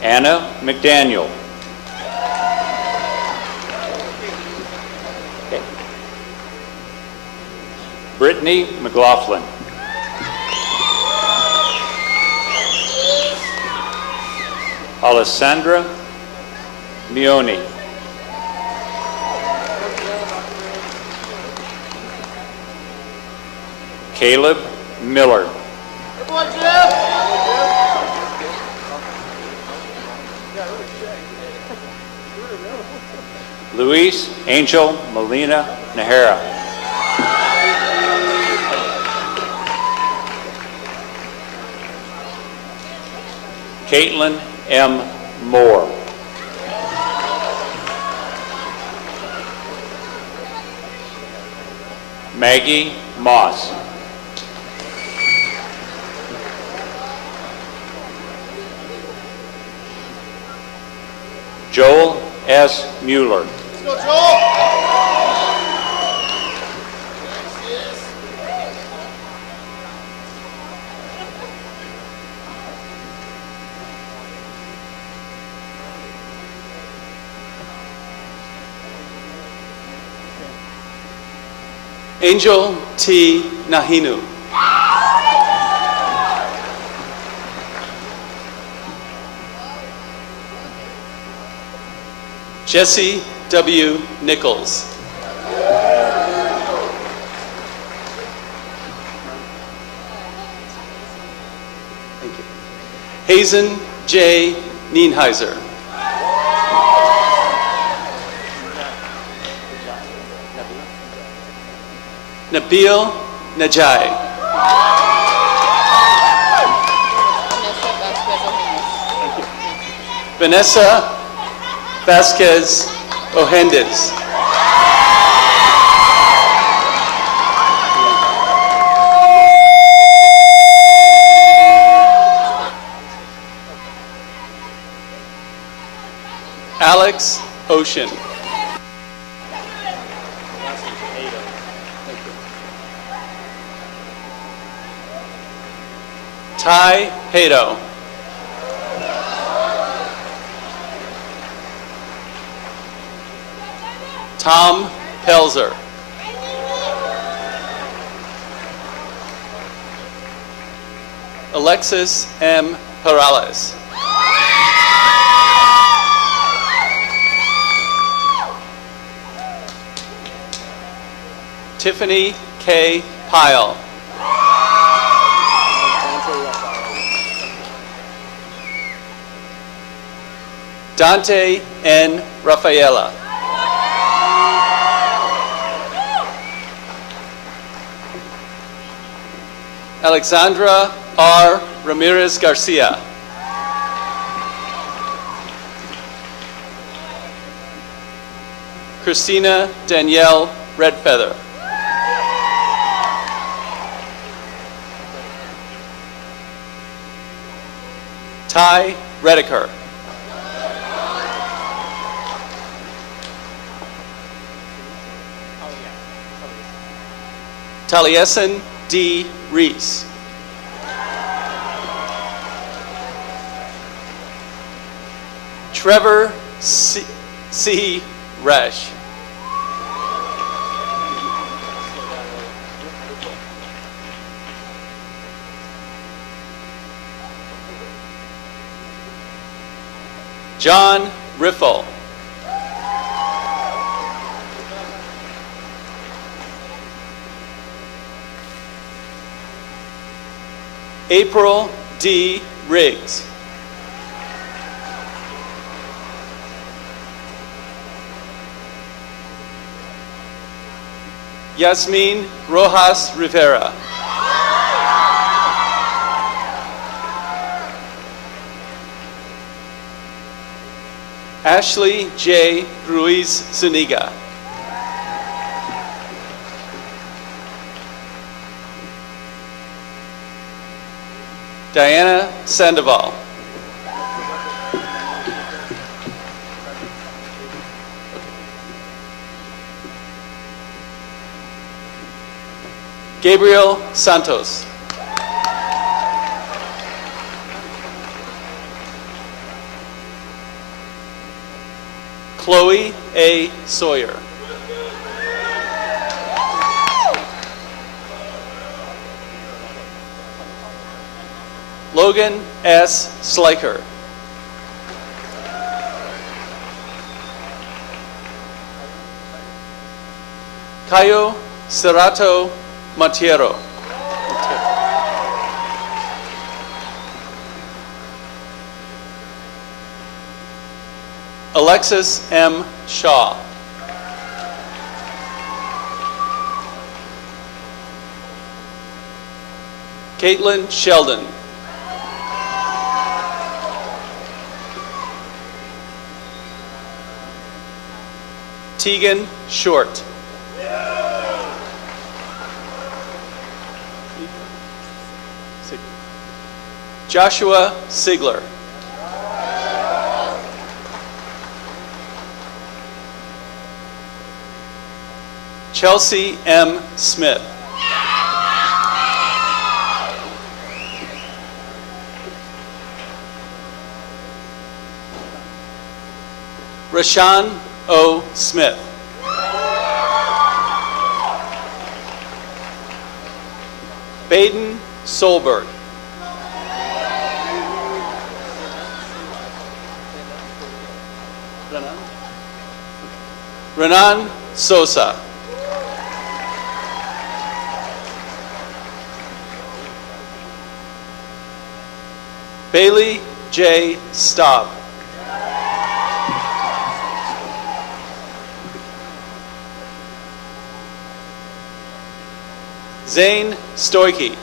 Anna McDaniel. Okay. Brittany McLaughlin. Alessandra Mioni. Caleb Miller. Luis Angel Molina Nahara. Caitlin M. Moore. Maggie Moss. Joel S. Mueller. Angel T. Nahinu. Jesse W. Nichols. Thank you. Hazen J. Nienheiser. Nabil Najai. Vanessa Vasquez Ojendes. Alex Ocean. Ty Pato. Tom Pelzer. Alexis M. Perales. Tiffany K. Pyle. Dante N. Rafaela. Alexandra R. Ramirez Garcia. Christina Danielle Redfeather. Ty Redeker. Taliesin D. Reese. Trevor C. Resch. John Riffle. April D. Riggs. Yasmin Rojas Rivera. Ashley J. Ruiz Zuniga. Diana Sandoval. Gabriel Santos. Chloe A. Sawyer. Logan S. Sliker. Cayo Cerrato Montiero. Alexis M. Shaw. Caitlin Sheldon. Tegan Short. Joshua Sigler. Chelsea M. Smith. Rashawn O. Smith. Baden Solberg. Renan Sosa. Bailey J. Staub. Zane Stoiky.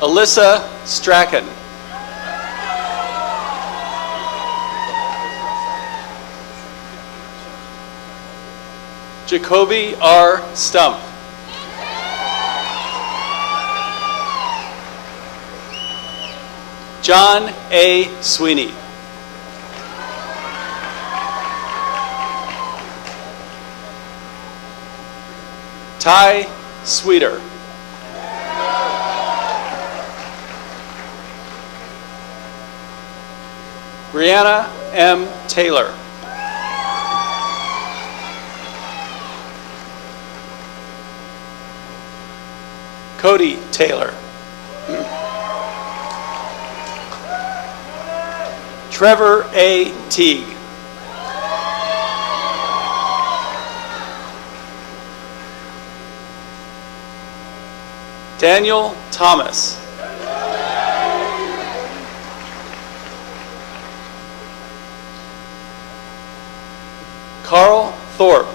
Alyssa Strachan. Jacoby R. Stump. John A. Sweeney. Ty Sweeter. Brianna M. Taylor. Cody Taylor. Trevor A. Teague. Daniel Thomas. Carl Thorpe.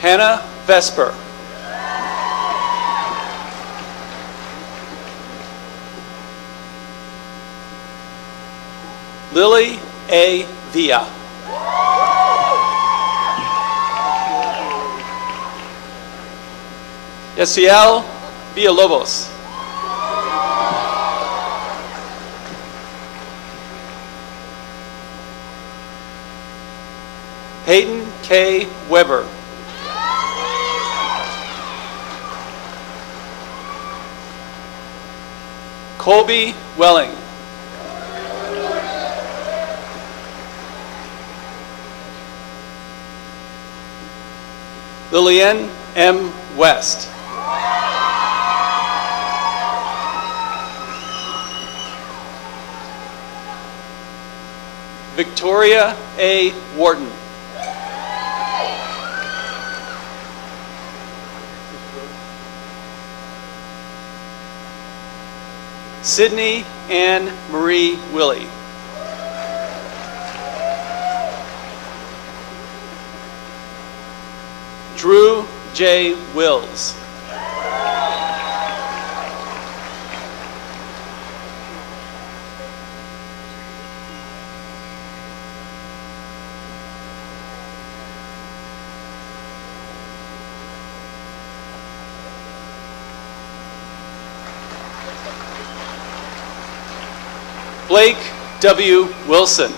Hannah Vesper. Lily A. Villa. Yasiel Villalobos. Hayden K. Weber. Colby Welling. Lillian M. West. Victoria A. Wharton. Sydney Ann Marie Willie. Drew J. Wills. Blake W. Wilson.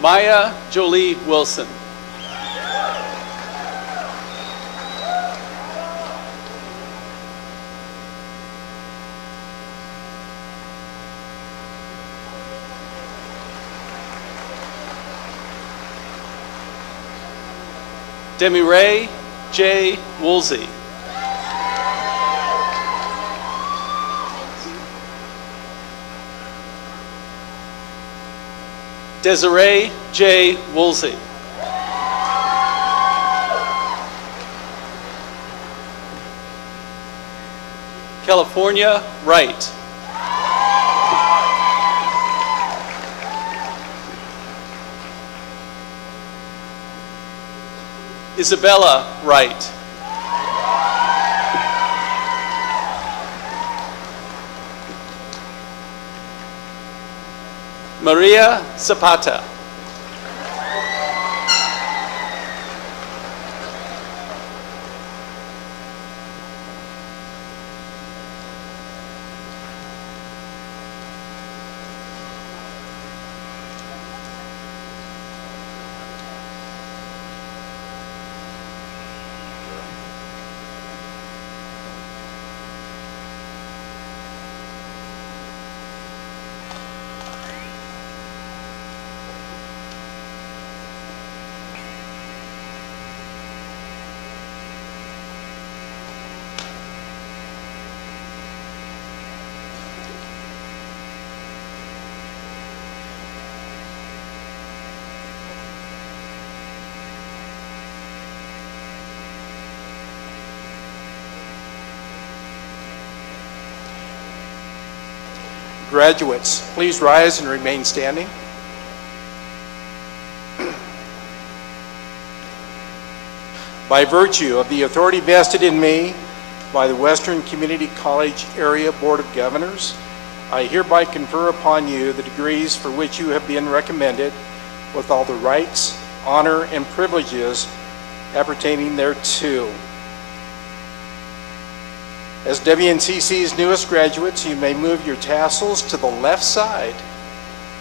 Maya Jolie Wilson. Demi-Ray J. Woolsey. Desiree J. Woolsey. California Wright. Isabella Wright. Maria Zapata. Graduates, please rise and remain standing. By virtue of the authority vested in me by the Western Community College Area Board of Governors, I hereby confer upon you the degrees for which you have been recommended with all the rights, honor, and privileges appertaining thereto. As WNCC's newest graduates, you may move your tassels to the left side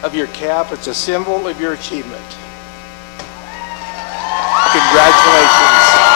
of your cap. It's a symbol of your achievement. Congratulations.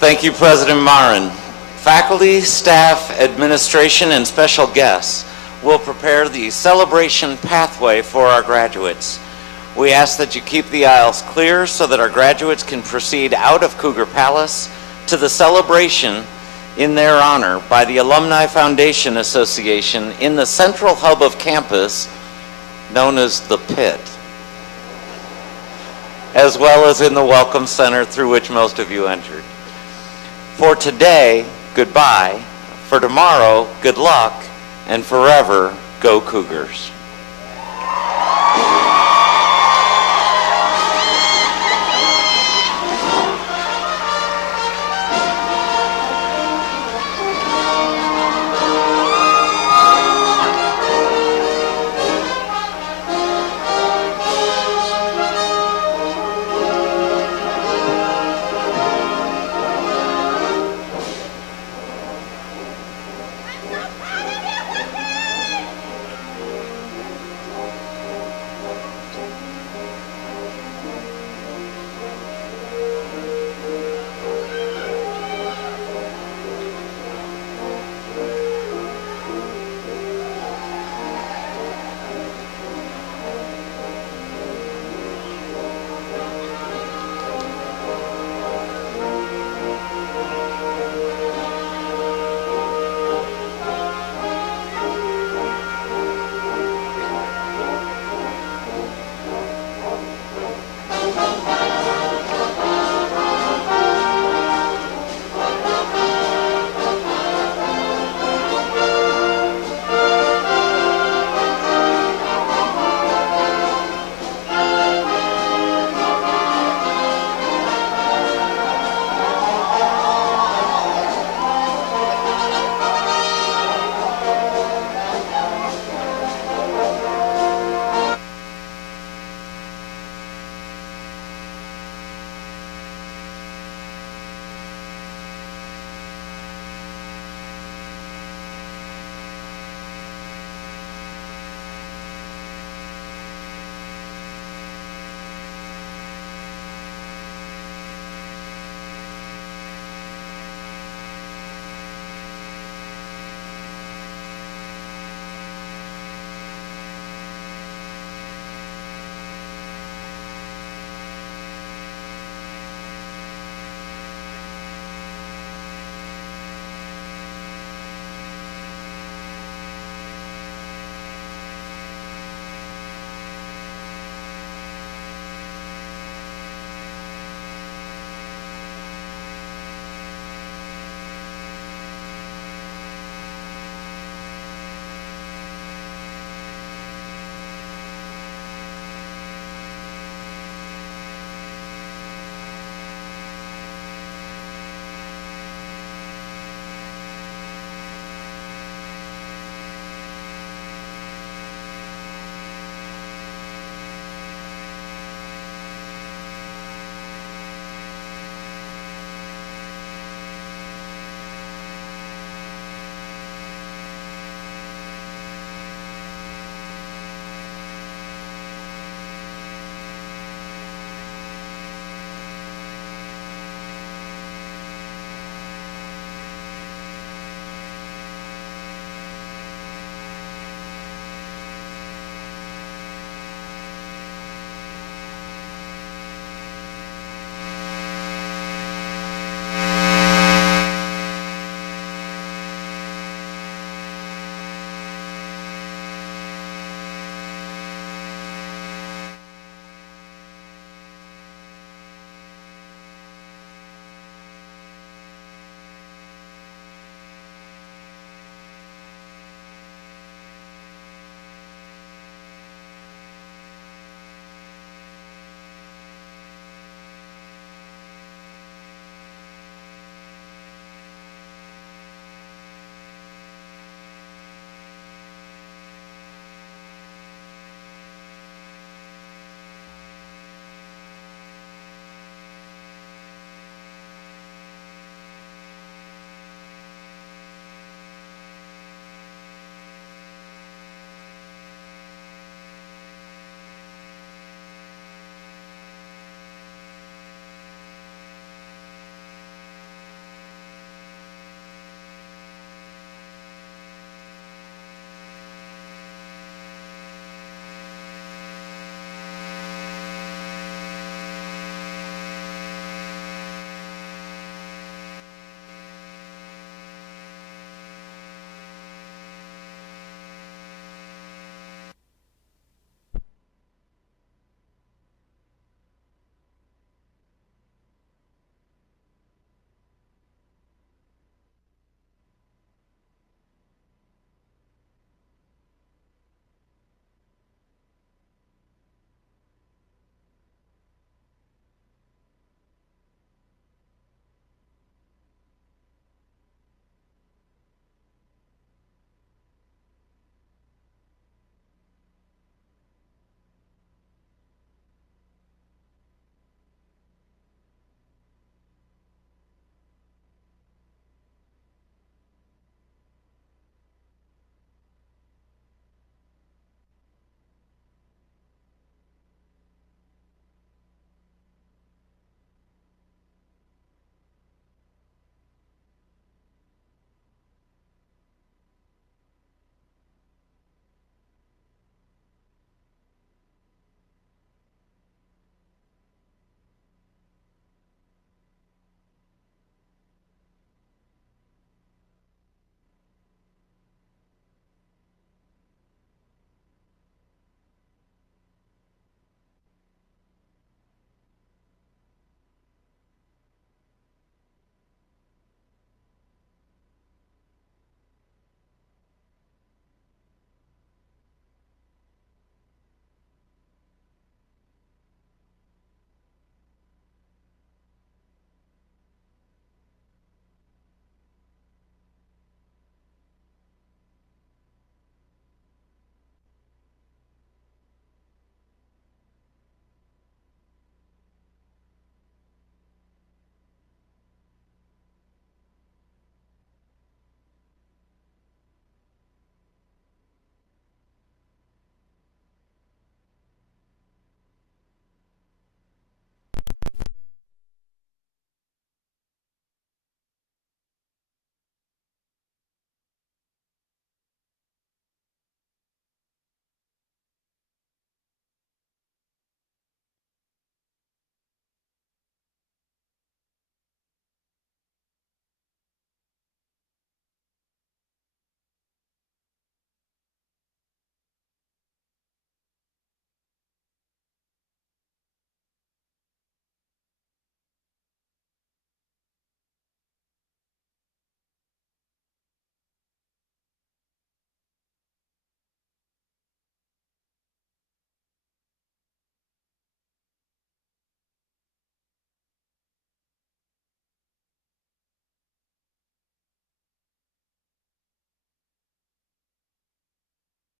Thank you, President Marin. Faculty, staff, administration, and special guests will prepare the celebration pathway for our graduates. We ask that you keep the aisles clear so that our graduates can proceed out of Cougar Palace to the celebration in their honor by the Alumni Foundation Association in the central hub of campus known as the Pit, as well as in the Welcome Center through which most of you entered. For today, goodbye. For tomorrow, good luck. And forever, go Cougars.